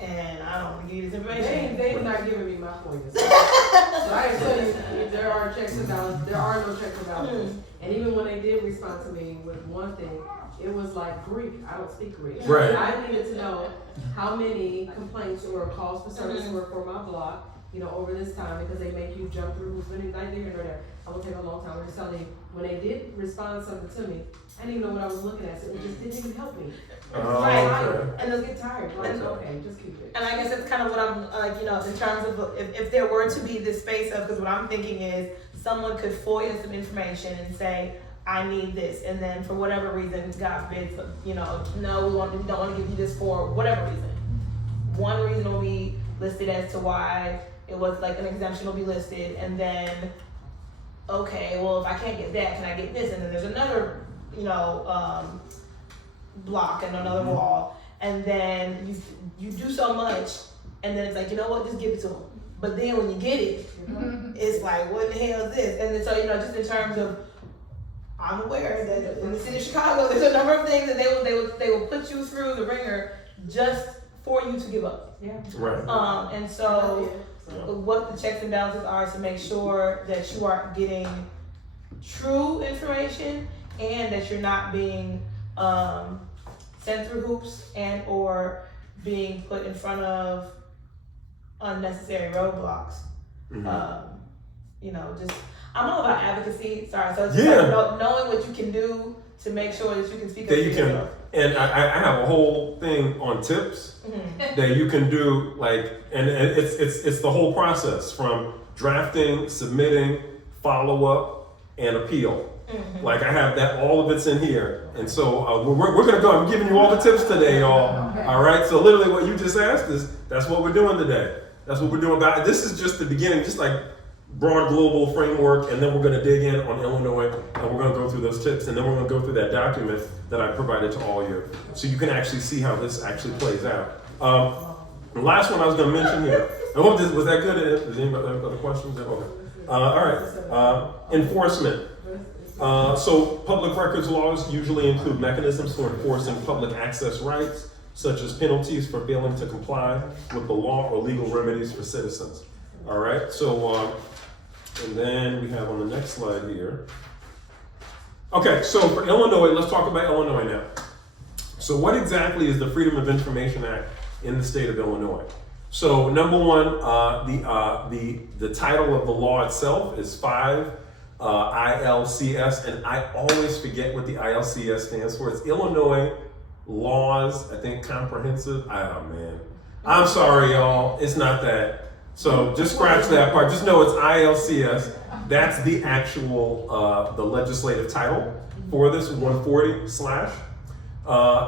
and I don't want to give you this information. They're not giving me my FOIAs. So I can tell you, there are checks and balances, there are no checks and balances. And even when they did respond to me with one thing, it was like Greek. I don't speak Greek. Right. I needed to know how many complaints or calls for service were for my block, you know, over this time, because they make you jump through hoops. But neither here nor there. I will take a long time. I'm just telling you, when they did respond something to me, I didn't even know what I was looking at, so it just didn't even help me. Right. Okay. And they'll get tired. Like, Okay. okay, just keep it. And I guess that's kind of what I'm like, you know, in terms of if there were to be this space of, because what I'm thinking is someone could FOIA some information and say, I need this, and then for whatever reason, God forbid, you know, no, we don't want to give you this for whatever reason. One reason will be listed as to why it was like an exemption will be listed, and then, okay, well, if I can't get that, can I get this? And then there's another, you know, block and another wall, and then you do so much, and then it's like, you know what, just give it to them. But then when you get it, it's like, what the hell is this? And then so, you know, just in terms of, I'm aware that in the city of Chicago, there's a number of things that they will put you through the ringer just for you to give up. Yeah. Right. And so So, what the checks and balances are to make sure that you are getting true information and that you're not being sent through hoops and or being put in front of unnecessary roadblocks. You know, just I'm all about advocacy. Sorry, so it's just Yeah. like knowing what you can do to make sure that you can speak up That for you can, yourself. and I have a whole thing on tips that you can do, like, and it's the whole process from drafting, submitting, follow up, and appeal. Like I have that, all of it's in here, and so we're gonna go. I'm giving you all the tips today, y'all. All right. So literally, what you just asked is that's what we're doing today. That's what we're doing about it. This is just the beginning, just like broad global framework, and then we're going to dig in on Illinois, and we're going to go through those tips, and then we're going to go through that document that I provided to all you, so you can actually see how this actually plays out. The last one I was going to mention here. I hope this was that good. Is anybody have other questions? Okay. All right. Enforcement. So public records laws usually include mechanisms for enforcing public access rights, such as penalties for failing to comply with the law or legal remedies for citizens. All right, so, and then we have on the next slide here. Okay, so for Illinois, let's talk about Illinois now. So what exactly is the Freedom of Information Act in the state of Illinois? So number one, the title of the law itself is 5 ILCS, and I always forget what the ILCS stands for. It's Illinois Laws, I think comprehensive. Oh man, I'm sorry, y'all. It's not that. So just scratch that part. Just know it's ILCS. That's the actual the legislative title for this 140/.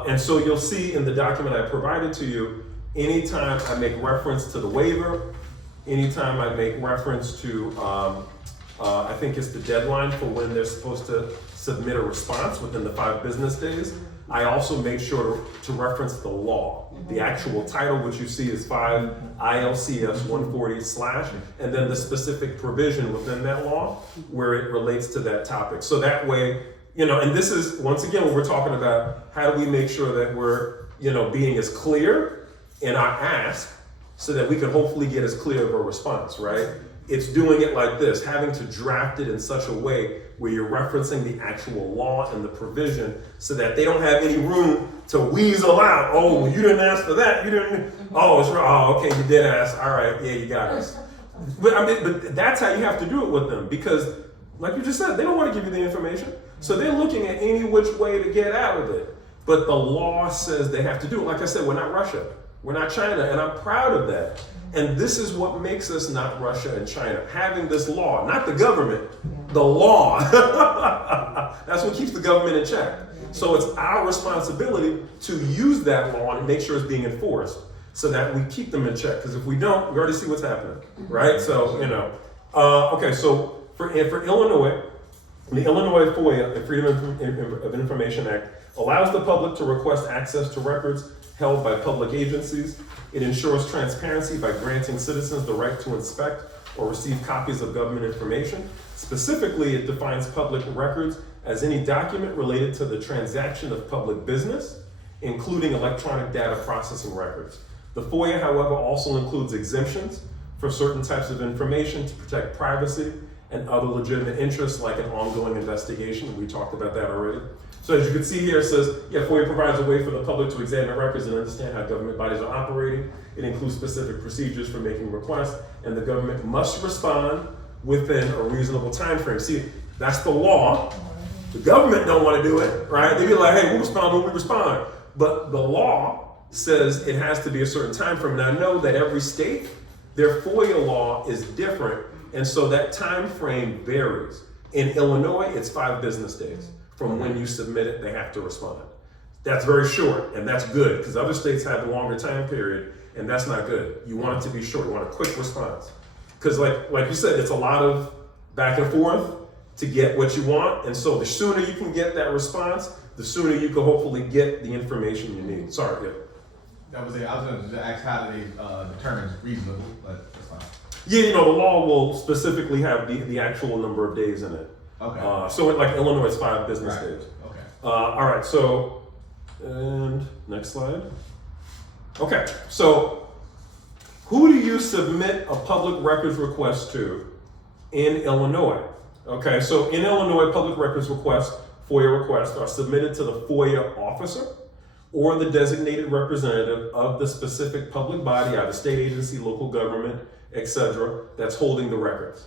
And so you'll see in the document I provided to you, anytime I make reference to the waiver, anytime I make reference to, I think it's the deadline for when they're supposed to submit a response within the 5 business days, I also make sure to reference the law. The actual title, which you see is 5 ILCS 140/, and then the specific provision within that law where it relates to that topic. So that way, you know, and this is, once again, what we're talking about, how do we make sure that we're, you know, being as clear in our ask so that we can hopefully get as clear of a response, right? It's doing it like this, having to draft it in such a way where you're referencing the actual law and the provision so that they don't have any room to weasel out. Oh, you didn't ask for that. You didn't. Oh, it's right. Oh, okay, you did ask. All right, yeah, you got us. But I mean, but that's how you have to do it with them, because like you just said, they don't want to give you the information. So they're looking at any which way to get out of it. But the law says they have to do it. Like I said, we're not Russia. We're not China, and I'm proud of that. And this is what makes us not Russia and China. Having this law, not the government, the law. That's what keeps the government in check. So it's our responsibility to use that law and make sure it's being enforced so that we keep them in check. Because if we don't, we already see what's happening, right? So, you know. Okay, so for Illinois, the Illinois FOIA, the Freedom of Information Act, allows the public to request access to records held by public agencies. It ensures transparency by granting citizens the right to inspect or receive copies of government information. Specifically, it defines public records as any document related to the transaction of public business, including electronic data processing records. The FOIA, however, also includes exemptions for certain types of information to protect privacy and other legitimate interests like an ongoing investigation. We talked about that already. So as you can see here, it says, FOIA provides a way for the public to examine records and understand how government bodies are operating. It includes specific procedures for making requests, and the government must respond within a reasonable time frame. See, that's the law. The government don't want to do it, right? They be like, hey, we'll respond when we respond. But the law says it has to be a certain time frame. And I know that every state, their FOIA law is different, and so that time frame varies. In Illinois, it's 5 business days. From when you submit it, they have to respond. That's very short, and that's good, because other states have a longer time period, and that's not good. You want it to be short, you want a quick response. Because like you said, it's a lot of back and forth to get what you want, and so the sooner you can get that response, the sooner you can hopefully get the information you need. Sorry, yeah. That was it. I was going to ask how do they determine reasonable, but that's fine. Yeah, you know, the law will specifically have the actual number of days in it. Okay. So like Illinois, it's 5 business Right. days. Okay. All right, so, and next slide. Okay, so who do you submit a public records request to in Illinois? Okay, so in Illinois, public records requests, FOIA requests, are submitted to the FOIA officer or the designated representative of the specific public body, either state agency, local government, etc., that's holding the records.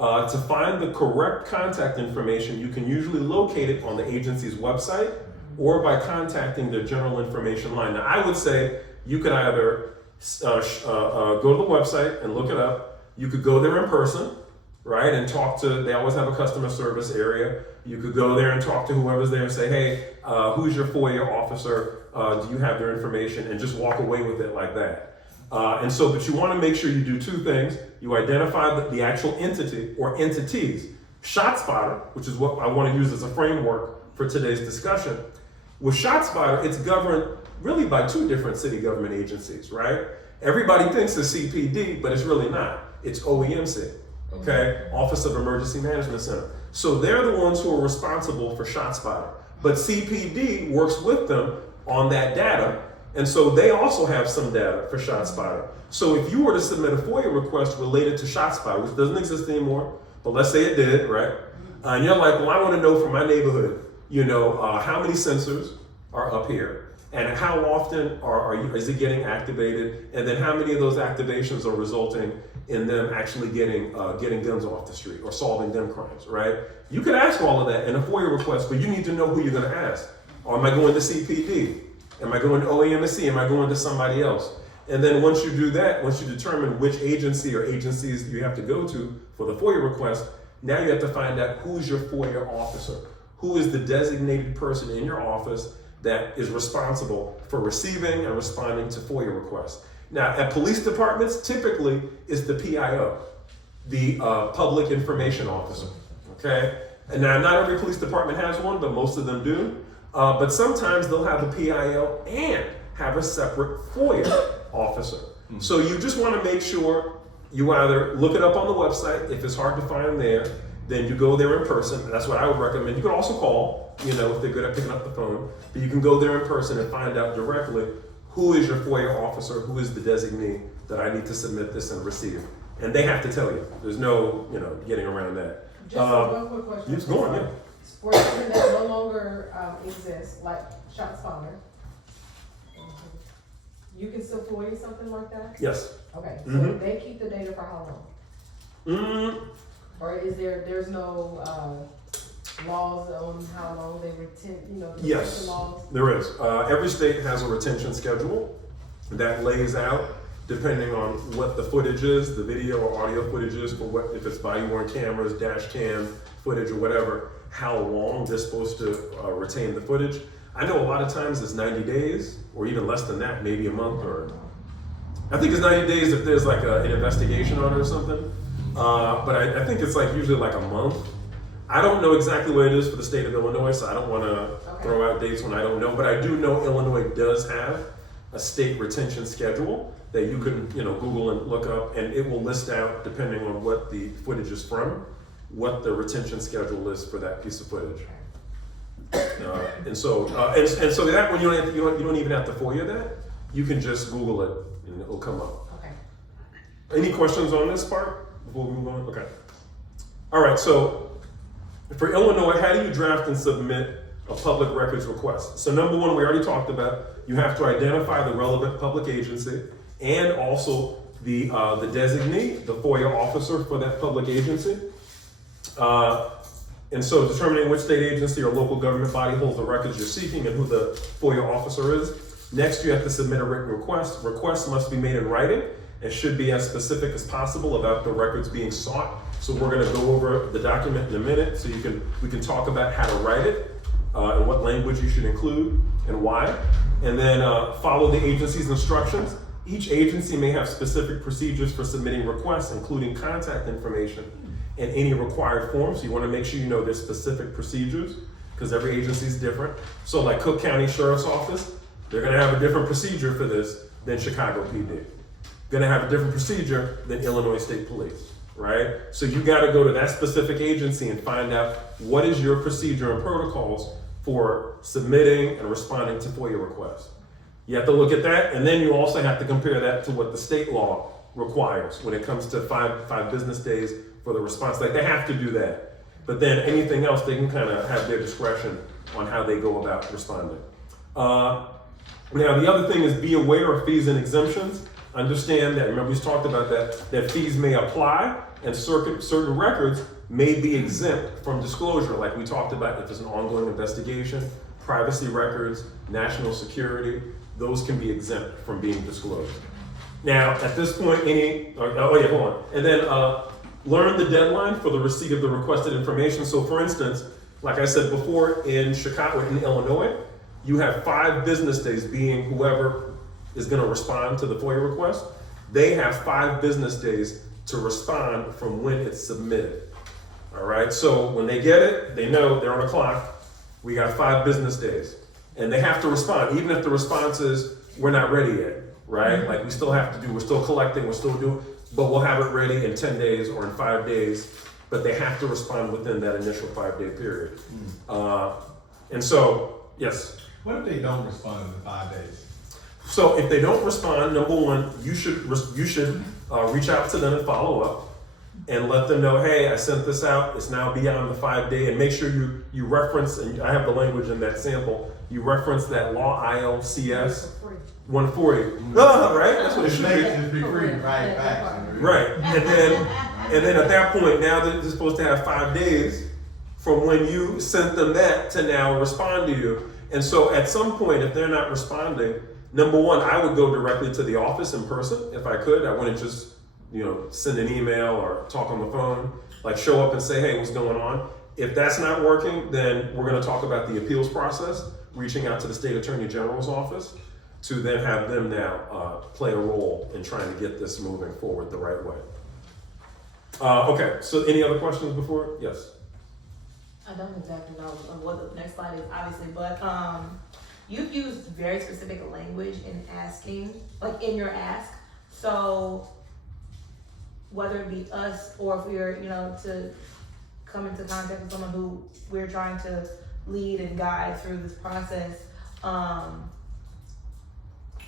To find the correct contact information, you can usually locate it on the agency's website or by contacting their general information line. Now, I would say you could either go to the website and look it up. You could go there in person, right, and talk to, they always have a customer service area. You could go there and talk to whoever's there and say, hey, who's your FOIA officer? Do you have their information? And just walk away with it like that. But you want to make sure you do 2 things. You identify the actual entity or entities. ShotSpotter, which is what I want to use as a framework for today's discussion. With ShotSpotter, it's governed really by 2 different city government agencies, right? Everybody thinks it's CPD, but it's really not. It's OEMC, okay? Office of Emergency Management Center. So they're the ones who are responsible for ShotSpotter. But CPD works with them on that data. And so they also have some data for ShotSpotter. So if you were to submit a FOIA request related to ShotSpotter, which doesn't exist anymore, but let's say it did, right? And you're like, well, I want to know from my neighborhood, you know, how many sensors are up here, and how often is it getting activated, and then how many of those activations are resulting in them actually getting guns off the street or solving gun crimes, right? You can ask all of that in a FOIA request, but you need to know who you're going to ask. Or am I going to CPD? Am I going to OEMC? Am I going to somebody else? And then once you do that, once you determine which agency or agencies you have to go to for the FOIA request, now you have to find out who's your FOIA officer. Who is the designated person in your office that is responsible for receiving and responding to FOIA requests. Now, at police departments, typically it's the PIO, the Public Information Officer, okay? And now, not every police department has one, but most of them do. But sometimes they'll have a PIO and have a separate FOIA officer. So you just want to make sure you either look it up on the website. If it's hard to find there, then you go there in person. That's what I would recommend. You can also call, you know, if they're good at picking up the phone. But you can go there in person and find out directly who is your FOIA officer, who is the designee that I need to submit this and receive. And they have to tell you. There's no, you know, getting around that. Just one quick question. It's going, yeah. For something that no longer exists, like ShotSpotter, you can still FOIA something like that? Yes. Okay, so Mhm. they keep the data for how long? Or is there's no, laws on how long they the Yes. retention laws? There is. Every state has a retention schedule that lays out, depending on what the footage is, the video or audio footage is for what, if it's body-worn cameras, dash cam footage or whatever, how long they're supposed to retain the footage. I know a lot of times it's 90 days or even less than that, maybe a month, or I think it's 90 days if there's like an investigation on it or something. But I think it's like usually like a month. I don't know exactly what it is for the state of Illinois, so I don't want to throw out dates when I don't know. But I do know Illinois does have a state retention schedule that you can, Google and look up, and it will list out, depending on what the footage is from, what the retention schedule is for that piece of footage. And so that one you don't even have to FOIA that. You can just Google it and it'll come up. Okay. Any questions on this part before we move on? Okay. All right. So for Illinois, how do you draft and submit a public records request? So number one, we already talked about. You have to identify the relevant public agency and also the designee, the FOIA officer for that public agency. And so determining which state agency or local government body holds the records you're seeking and who the FOIA officer is. Next, you have to submit a written request. Requests must be made in writing and should be as specific as possible about the records being sought. So we're going to go over the document in a minute, so we can talk about how to write it and what language you should include and why. And then follow the agency's instructions. Each agency may have specific procedures for submitting requests, including contact information and any required forms. So you want to make sure you know there's specific procedures, because every agency is different. So like Cook County Sheriff's Office, they're going to have a different procedure for this than Chicago PD. Going to have a different procedure than Illinois State Police, right? So you got to go to that specific agency and find out what is your procedure and protocols for submitting and responding to FOIA requests. You have to look at that, and then you also have to compare that to what the state law requires when it comes to five business days for the response. Like, they have to do that. But then anything else, they can kind of have their discretion on how they go about responding. Now, the other thing is be aware of fees and exemptions. Understand that, remember we talked about that fees may apply and certain records may be exempt from disclosure, like we talked about if there's an ongoing investigation, privacy records, national security, those can be exempt from being disclosed. Now, at this point, hold on. And then learn the deadline for the receipt of the requested information. So for instance, like I said before, in Chicago, in Illinois, you have 5 business days, being whoever is going to respond to the FOIA request. They have 5 business days to respond from when it's submitted. All right, so when they get it, they know they're on a clock. We got 5 business days, and they have to respond, even if the response is, we're not ready yet, right? Mm-hmm. Like, we still have to do, we're still collecting, we're still doing, but we'll have it ready in 10 days or in 5 days, but they have to respond within that initial 5-day period. And so, yes? What if they don't respond in the 5 days? So if they don't respond, number one, you should reach out to them and follow up and let them know, hey, I sent this out, it's now beyond the 5-day, and make sure you reference, and I have the language in that sample, you reference that law ILCS 140. Right? That's what it should be. Right. And then at that point, now they're supposed to have 5 days from when you sent them that to now respond to you. And so at some point, if they're not responding, number one, I would go directly to the office in person if I could. I wouldn't just, send an email or talk on the phone, like show up and say, hey, what's going on? If that's not working, then we're going to talk about the appeals process, reaching out to the state attorney general's office to then have them now play a role in trying to get this moving forward the right way. Okay, so any other questions before? Yes. I don't exactly know what the next slide is, obviously, but you've used very specific language in asking, like in your ask. So whether it be us or if we're, to come into contact with someone who we're trying to lead and guide through this process,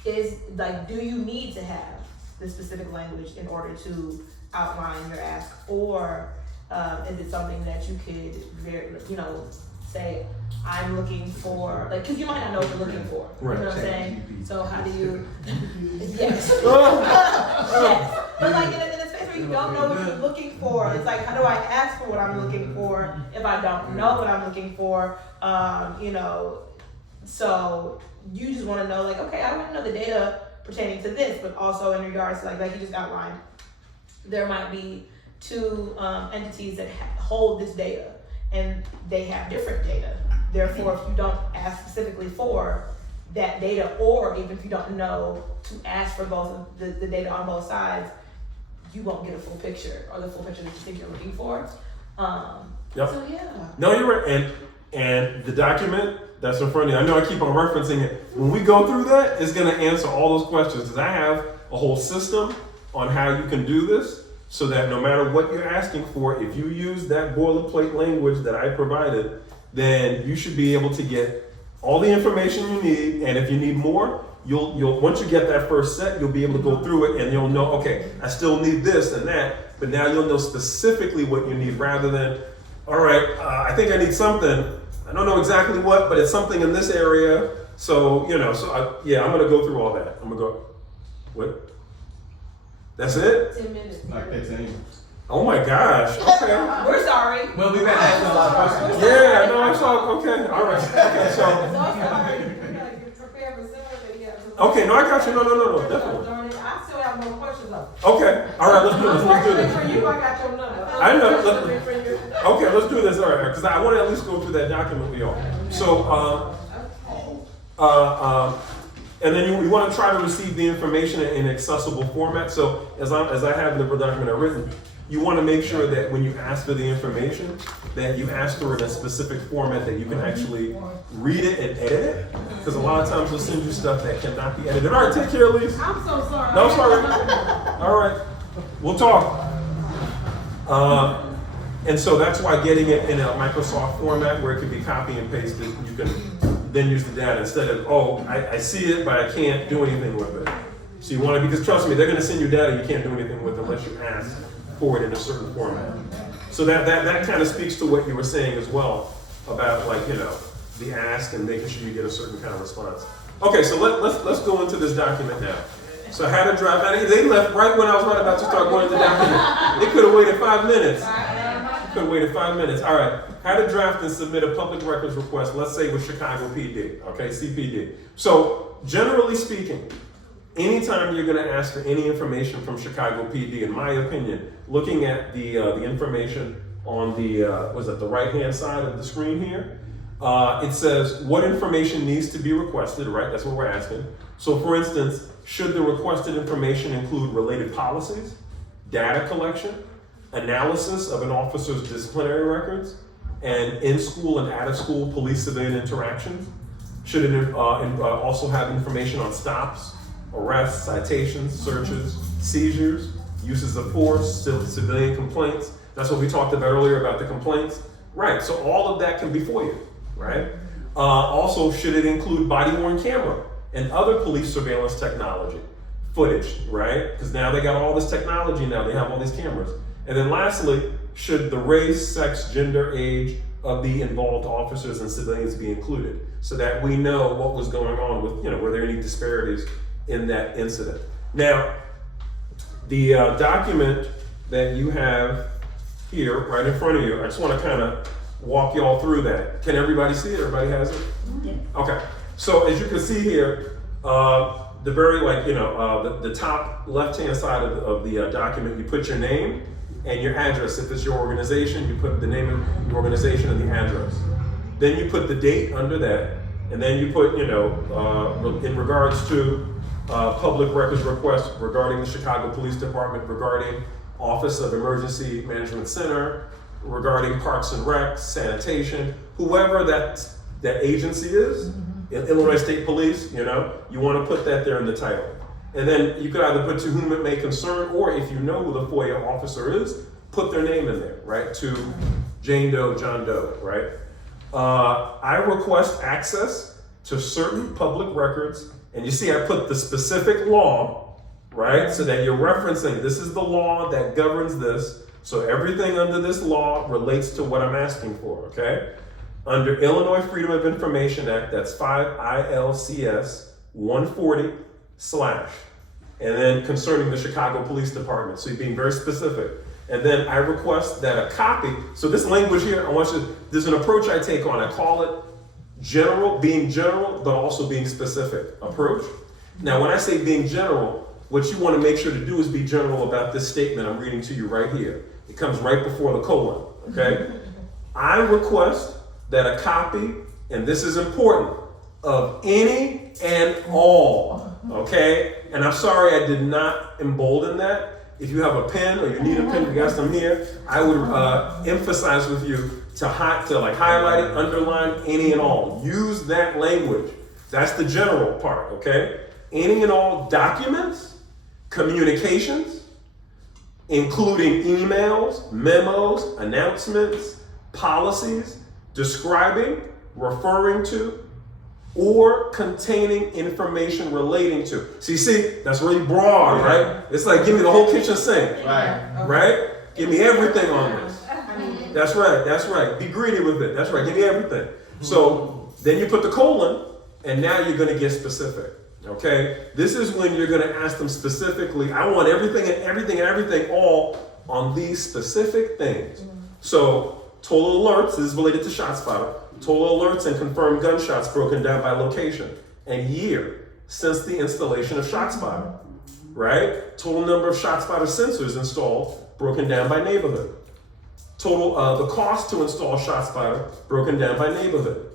is like, do you need to have the specific language in order to outline your ask, or is it something that you could say, I'm looking for, like, because you might not know what you're looking for. Right. You know what I'm saying? So how do you, yes. Yes. But like in a space where you don't know what you're looking looking for? It's like, how do I ask for what I'm looking for if I don't know what I'm looking for? You know, so you just want to know, like, okay, I want to know the data pertaining to this, but also in regards to, like you just outlined, there might be two entities that hold this data, and they have different data. Therefore, if you don't ask specifically for that data, or even if you don't know to ask for both of the data on both sides, you won't get a full picture, or the full picture that you think you're looking for. Yep. So yeah. No, you're right. And the document that's in front of you, I know I keep on referencing it. When we go through that, it's going to answer all those questions, because I have a whole system on how you can do this, so that no matter what you're asking for, if you use that boilerplate language that I provided, then you should be able to get all the information you need. And if you need more, you'll once you get that first set, you'll be able to go through it, and you'll know, okay, I still need this and that, but now you'll know specifically what you need, rather than, all right, I think I need something. I don't know exactly what, but it's something in this area. So, you know, yeah, I'm gonna go through all that. I'm gonna go, what? That's it? 10 minutes. Like 15. Oh my gosh, okay. We're sorry. Well, we've been asking a lot of questions. Yeah, no, I saw, okay, all right, okay, so, So sorry, you gotta get prepared for Saturday, yeah. okay, no, I got you, no, definitely. Darn it, I still have more questions though. Okay, all right, let's do this, Unfortunately for you, I got your number. I know, Unfortunately for you. Okay, let's do this, all right, because I want to at least go through that document with y'all. So, and then you want to try to receive the information in accessible format. So as I have the document I've written, you want to make sure that when you ask for the information, that you ask for it in a specific format that you can actually read it and edit it. Because a lot of times they'll send you stuff that cannot be edited. All right, take care, Elise. I'm so sorry. No, sorry. All right, we'll talk. And so that's why getting it in a Microsoft format where it can be copy and pasted, you can then use the data instead of, oh, I see it, but I can't do anything with it. So you want to, because trust me, they're going to send you data you can't do anything with unless you ask for it in a certain format. So that kind of speaks to what you were saying as well about, like, you know, the ask and making sure you get a certain kind of response. Okay, so let's go into this document now. So how to draft, they left right when I was about to start going into the document. They could have waited 5 minutes. Could have waited 5 minutes. All right, how to draft and submit a public records request, let's say with Chicago PD, okay, CPD. So generally speaking, anytime you're gonna ask for any information from Chicago PD, in my opinion, looking at the information on the, the right-hand side of the screen here, it says what information needs to be requested, right? That's what we're asking. So for instance, should the requested information include related policies, data collection, analysis of an officer's disciplinary records, and in-school and out-of-school police-civilian interactions? Should it also have information on stops, arrests, citations, searches, seizures, uses of force, civilian complaints? That's what we talked about earlier about the complaints. Right, so all of that can be for you, right? Also, should it include body-worn camera and other police surveillance technology, footage, right? Because now they got all this technology now, they have all these cameras. And then lastly, should the race, sex, gender, age of the involved officers and civilians be included, so that we know what was going on with, you know, were there any disparities in that incident? Now, the document that you have here, right in front of you, I just want to kind of walk you all through that. Can everybody see it? Everybody has it? Yeah. Okay. So as you can see here, the very, like, you know, the top left-hand side of the document, you put your name and your address. If it's your organization, you put the name of your organization and the address. Then you put the date under that, and then you put, you know, in regards to public records request regarding the Chicago Police Department, regarding Office of Emergency Management Center, regarding Parks and Rec, sanitation, whoever that agency is, Illinois State Police, you know, you want to put that there in the title. And then you could either put to whom it may concern, or if you know who the FOIA officer is, put their name in there, right? To Jane Doe, John Doe, right? I request access to certain public records, and you see I put the specific law, right? So that you're referencing, this is the law that governs this, so everything under this law relates to what I'm asking for, okay? Under Illinois Freedom of Information Act, that's 5 ILCS 140/, and then concerning the Chicago Police Department. So you're being very specific. And then I request that a copy, so this language here, there's an approach I take on. I call it general, being general, but also being specific approach. Now, when I say being general, what you want to make sure to do is be general about this statement I'm reading to you right here. It comes right before the colon, okay? I request that a copy, and this is important, of any and all, okay? And I'm sorry I did not embolden that. If you have a pen or you need a pen, we got some here, I would emphasize with you to highlight it, underline any and all. Use that language. That's the general part, okay? Any and all documents, communications, including emails, memos, announcements, policies, describing, referring to, or containing information relating to. See, that's really broad, right? It's like, give me the whole kitchen sink, right? Give me everything on this. That's right. Be greedy with it. That's right, give me everything. So then you put the colon, and now you're gonna get specific, okay? This is when you're gonna ask them specifically, I want everything all on these specific things. So total alerts, this is related to ShotSpotter. Total alerts and confirmed gunshots broken down by location and year since the installation of ShotSpotter, right? Total number of ShotSpotter sensors installed broken down by neighborhood. Total, the cost to install ShotSpotter broken down by neighborhood.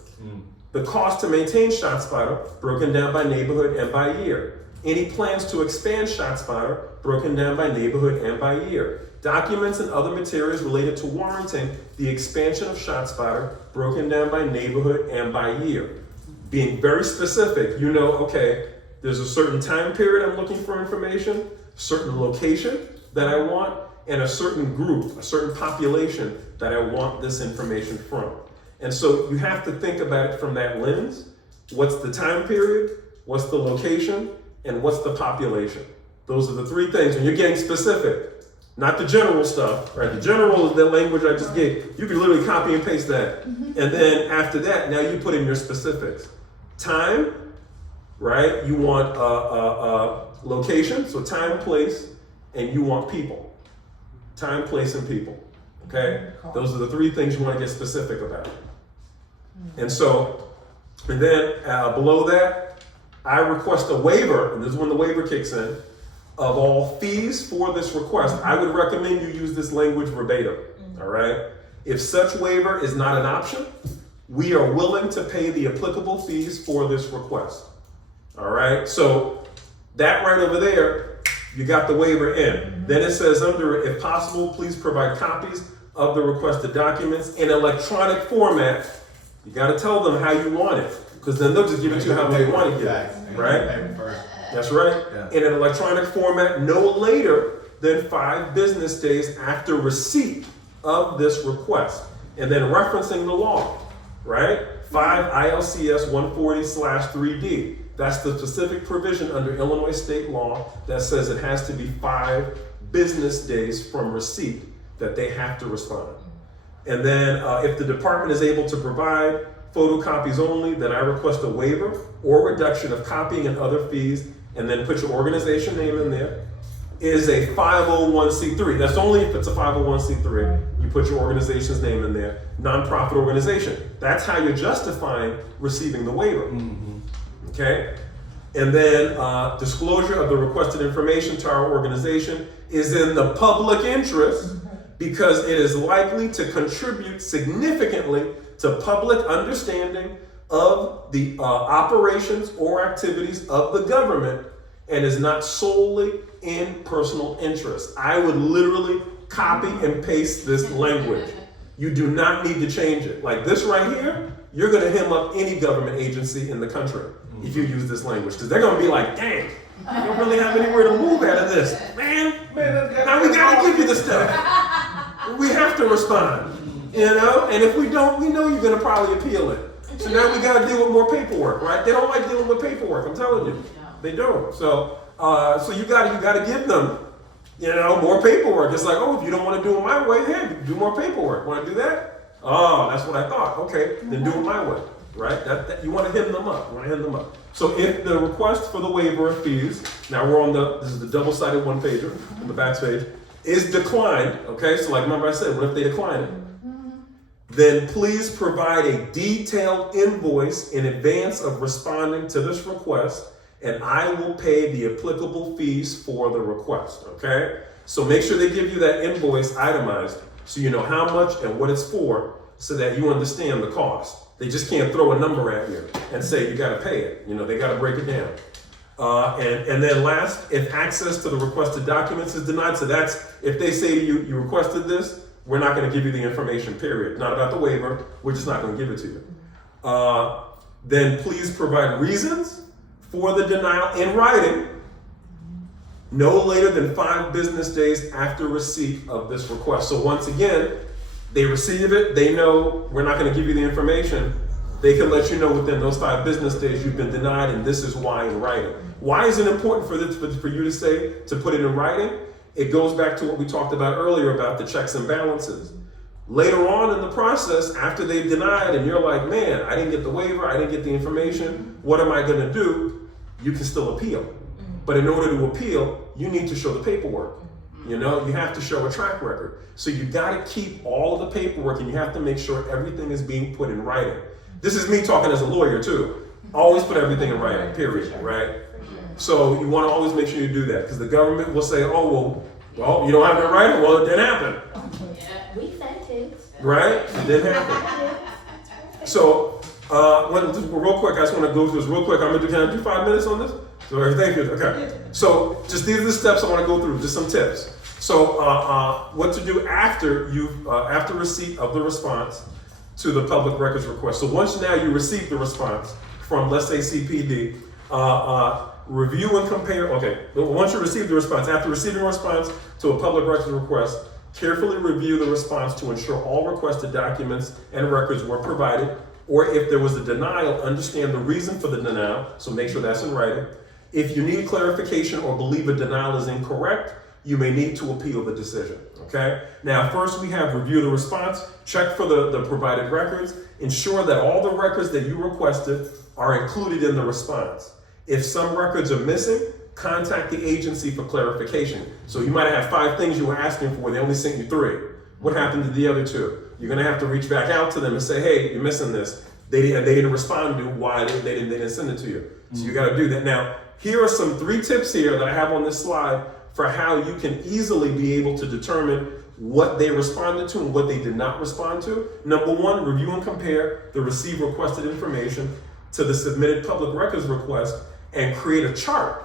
The cost to maintain ShotSpotter broken down by neighborhood and by year. Any plans to expand ShotSpotter broken down by neighborhood and by year. Documents and other materials related to warranting the expansion of ShotSpotter broken down by neighborhood and by year. Being very specific, you know, okay, there's a certain time period I'm looking for information, certain location that I want, and a certain group, a certain population that I want this information from. And so you have to think about it from that lens. What's the time period? What's the location? And what's the population? Those are the three things, and you're getting specific. Not the general stuff, right? The general is the language I just gave. You can literally copy and paste that. And then after that, now you put in your specifics. Time, right? You want location, so time, place, and you want people. Time, place, and people, okay? Those are the three things you want to get specific about. And so, and then below that, I request a waiver, and this is when the waiver kicks in, of all fees for this request. I would recommend you use this language verbatim, all right? If such waiver is not an option, we are willing to pay the applicable fees for this request, all right? So that right over there, you got the waiver in. Then it says under it, if possible, please provide copies of the requested documents in electronic format. You gotta tell them how you want it, because then they'll just give it to you how they want to give it, right? That's right. Yeah. In an electronic format no later than 5 business days after receipt of this request. And then referencing the law, right? 5 ILCS 140/3D. That's the specific provision under Illinois state law that says it has to be 5 business days from receipt that they have to respond. And then if the department is able to provide photocopies only, then I request a waiver or reduction of copying and other fees, and then put your organization name in there. Is a 501c3. That's only if it's a 501c3. You put your organization's name in there. Nonprofit organization. That's how you're justifying receiving the waiver. Okay? And then disclosure of the requested information to our organization is in the public interest because it is likely to contribute significantly to public understanding of the operations or activities of the government and is not solely in personal interest. I would literally copy and paste this language. You do not need to change it. Like this right here, you're gonna hem up any government agency in the country if you use this language, because they're gonna be like, dang, you don't really have anywhere to move out of this. Man, now we gotta give you the stuff. We have to respond, you know? And if we don't, we know you're gonna probably appeal it. So now we gotta deal with more paperwork, right? They don't like dealing with paperwork, I'm telling you. They don't. So you gotta give them, you know, more paperwork. It's like, oh, if you don't want to do it my way, hey, do more paperwork. Want to do that? Oh, that's what I thought. Okay, then do it my way, right? That you want to hem them up. So if the request for the waiver of fees, now we're on this is the double-sided one-pager on the back page. is declined, okay, so like remember I said, what if they decline it? Then please provide a detailed invoice in advance of responding to this request, and I will pay the applicable fees for the request, okay? So make sure they give you that invoice itemized so you know how much and what it's for so that you understand the cost. They just can't throw a number at you and say you gotta pay it. You know, they gotta break it down. And then last, if access to the requested documents is denied, so that's, if they say you requested this, we're not gonna give you the information, period. Not about the waiver, we're just not gonna give it to you. Then please provide reasons for the denial in writing, no later than 5 business days after receipt of this request. So once again, they receive it, they know we're not gonna give you the information, they can let you know within those 5 business days you've been denied and this is why in writing. Why is it important for you to say, to put it in writing? It goes back to what we talked about earlier about the checks and balances. Later on in the process, after they've denied and you're like, man, I didn't get the waiver, I didn't get the information, what am I gonna do? You can still appeal. But in order to appeal, you need to show the paperwork. You know, you have to show a track record. So you gotta keep all of the paperwork and you have to make sure everything is being put in writing. This is me talking as a lawyer too. Always put everything in writing, period, right? So you wanna always make sure you do that because the government will say, oh, well, you don't have it in writing? Well, it didn't happen, We sent it. right? It didn't happen. So, real quick, I just wanna go through this real quick. Can I do 5 minutes on this? So, thank you, okay. So, just these are the steps I wanna go through, just some tips. So, what to do after after receipt of the response to the public records request. So once now you receive the response from, let's say, CPD, review and compare, okay, once you receive the response, after receiving a response to a public records request, carefully review the response to ensure all requested documents and records were provided, or if there was a denial, understand the reason for the denial, so make sure that's in writing. If you need clarification or believe a denial is incorrect, you may need to appeal the decision, okay? Now, first we have review the response, check for the provided records, ensure that all the records that you requested are included in the response. If some records are missing, contact the agency for clarification. So you might have 5 things you were asking for, they only sent you 3. What happened to the other 2? You're gonna have to reach back out to them and say, hey, you're missing this. They didn't respond to why they didn't send it to you. So you gotta do that. Now, here are some 3 tips here that I have on this slide for how you can easily be able to determine what they responded to and what they did not respond to. Number 1, review and compare the received requested information to the submitted public records request and create a chart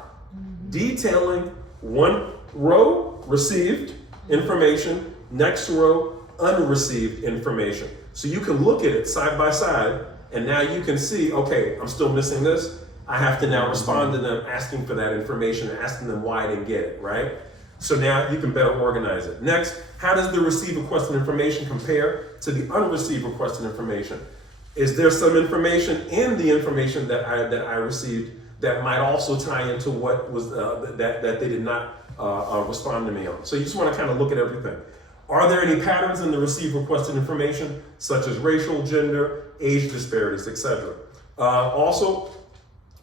detailing 1 row received information, next row unreceived information. So you can look at it side by side and now you can see, okay, I'm still missing this. I have to now respond to them asking for that information and asking them why I didn't get it, right? So now you can better organize it. Next, how does the received requested information compare to the unreceived requested information? Is there some information in the information that I received that might also tie into what was that they did not respond to me on? So you just want to kind of look at everything. Are there any patterns in the received requested information, such as racial, gender, age disparities, etc.? Also,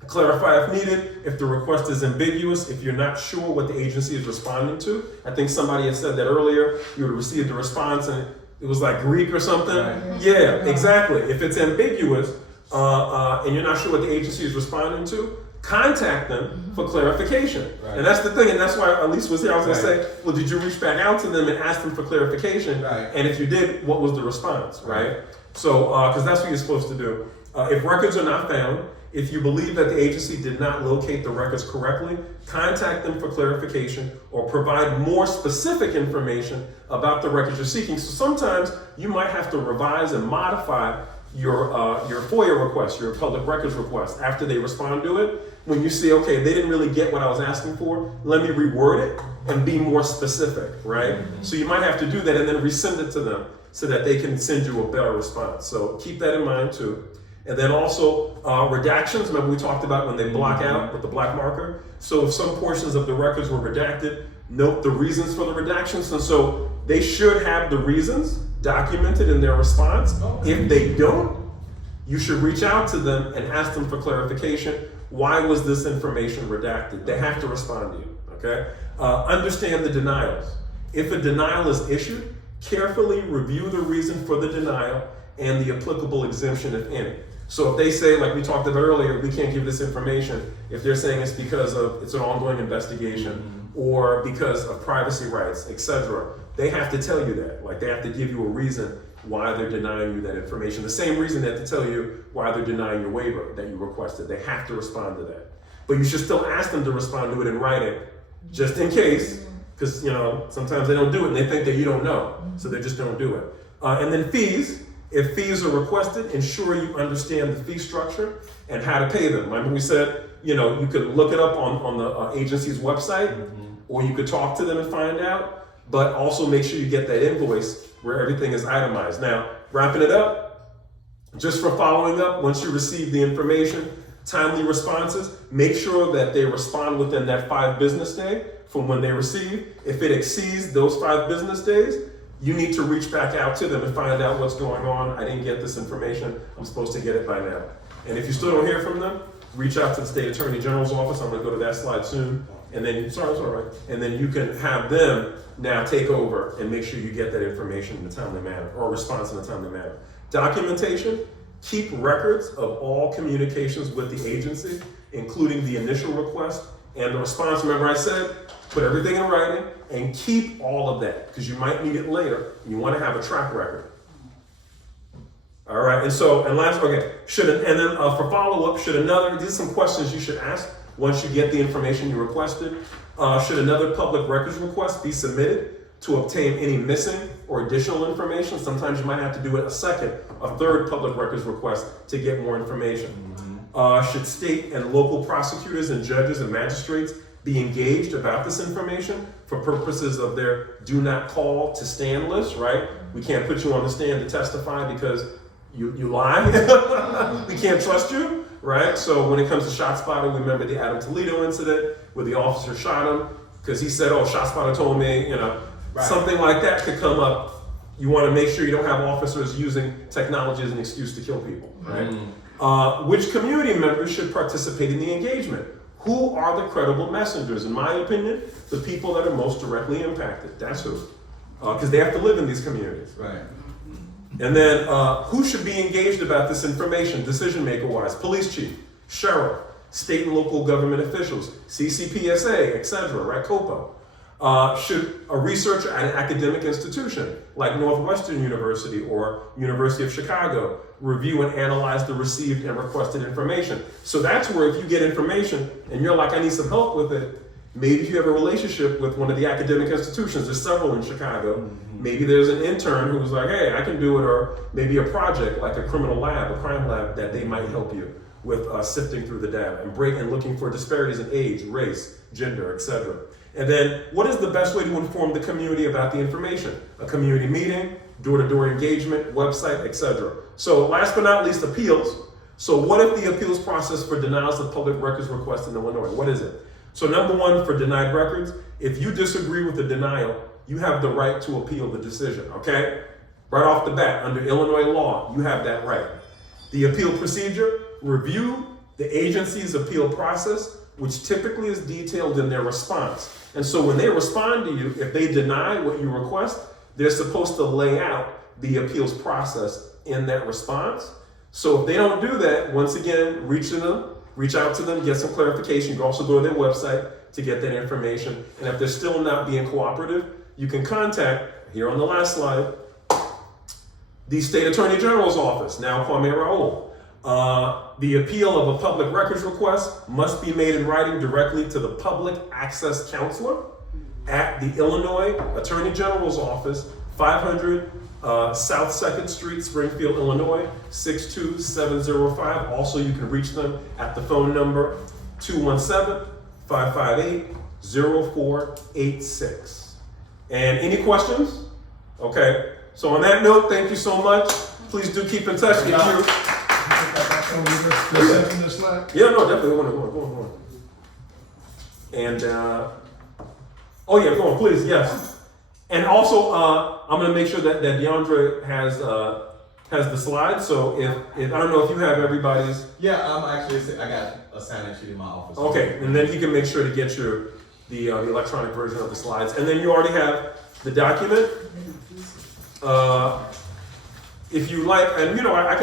clarify if needed, if the request is ambiguous, if you're not sure what the agency is responding to. I think somebody had said that earlier, you would have received a response and it was like Greek or something. Right. Yeah, exactly. If it's ambiguous and you're not sure what the agency is responding to, contact them for clarification. Right. And that's the thing, and that's why Elise was here. I was gonna say, well, did you reach back out to them and ask them for clarification? Right. And if you did, what was the response, right? So, because that's what you're supposed to do. If records are not found, if you believe that the agency did not locate the records correctly, contact them for clarification or provide more specific information about the records you're seeking. So sometimes you might have to revise and modify your FOIA request, your public records request, after they respond to it. When you see, okay, they didn't really get what I was asking for, let me reword it and be more specific, right? Mm-hmm. So you might have to do that and then resend it to them so that they can send you a better response. So keep that in mind too. And then also redactions, remember we talked about when they block out with the black marker. So if some portions of the records were redacted, note the reasons for the redactions. And so they should have the reasons documented in their response. If they don't, you should reach out to them and ask them for clarification. Why was this information redacted? They have to respond to you, okay? Understand the denials. If a denial is issued, carefully review the reason for the denial and the applicable exemption, if any. So if they say, like we talked about earlier, we can't give this information, if they're saying it's because of, it's an ongoing investigation, or because of privacy rights, etc., they have to tell you that. Like, they have to give you a reason why they're denying you that information. The same reason they have to tell you why they're denying your waiver that you requested. They have to respond to that. But you should still ask them to respond to it in writing, just in case, because, you know, sometimes they don't do it and they think that you don't know, so they just don't do it. And then fees. If fees are requested, ensure you understand the fee structure and how to pay them. Remember we said, you know, you could look it up on the agency's website, or you could talk to them and find out, but also make sure you get that invoice where everything is itemized. Now, wrapping it up, just for following up, once you receive the information, timely responses, make sure that they respond within that 5 business day from when they receive. If it exceeds those 5 business days, you need to reach back out to them and find out what's going on. I didn't get this information. I'm supposed to get it by now. And if you still don't hear from them, reach out to the State Attorney General's office. I'm gonna go to that slide soon. And then, it's all right. And then you can have them now take over and make sure you get that information in a timely manner, or response in a timely manner. Documentation, keep records of all communications with the agency, including the initial request and the response. Remember I said, put everything in writing and keep all of that, because you might need it later. You want to have a track record. All right, and last, okay, for follow-up, these are some questions you should ask once you get the information you requested. Should another public records request be submitted to obtain any missing or additional information? Sometimes you might have to do a third public records request to get more information. Should state and local prosecutors and judges and magistrates be engaged about this information for purposes of their do not call to stand list, right? We can't put you on the stand to testify because you lie. We can't trust you, right? So when it comes to ShotSpotter, remember the Adam Toledo incident where the officer shot him because he said, oh, ShotSpotter told me, you know, something like that could come up. You want to make sure you don't have officers using technology as an excuse to kill people, right? Which community members should participate in the engagement? Who are the credible messengers? In my opinion, the people that are most directly impacted. That's who. Because they have to live in these communities. Right. And then who should be engaged about this information, decision maker wise? Police chief, sheriff, state and local government officials, CCPSA, etc., right? COPA. Should a researcher at an academic institution like Northwestern University or University of Chicago review and analyze the received and requested information? So that's where if you get information and you're like, I need some help with it, maybe if you have a relationship with one of the academic institutions, there's several in Chicago, maybe there's an intern who's like, hey, I can do it, or maybe a project like a criminal lab, a crime lab, that they might help you with sifting through the data and looking for disparities in age, race, gender, etc. And then, what is the best way to inform the community about the information? A community meeting, door-to-door engagement, website, etc. So last but not least, appeals. So what if the appeals process for denials of public records requests in Illinois? What is it? So number one, for denied records, if you disagree with the denial, you have the right to appeal the decision, okay? Right off the bat, under Illinois law, you have that right. The appeal procedure, review the agency's appeal process, which typically is detailed in their response. And so when they respond to you, if they deny what you request, they're supposed to lay out the appeals process in that response. So if they don't do that, once again, reach out to them, get some clarification. You can also go to their website to get that information. And if they're still not being cooperative, you can contact, here on the last slide, the State Attorney General's office, now Kwame Raoul. The appeal of a public records request must be made in writing directly to the Public Access Counselor at the Illinois Attorney General's office, 500 South 2nd Street, Springfield, Illinois, 62705. Also, you can reach them at the phone number 217-558-0486. And any questions? Okay, so on that note, thank you so much. Please do keep in touch. Get your... Yeah, no, definitely. Go on. And, oh yeah, go on, please, yes. And also, I'm gonna make sure that DeAndre has the slides. So if I don't know if you have everybody's. Yeah, I got a sign-in sheet in my office. Okay, and then he can make sure to get the electronic version of the slides. And then you already have the document. If you like, and I can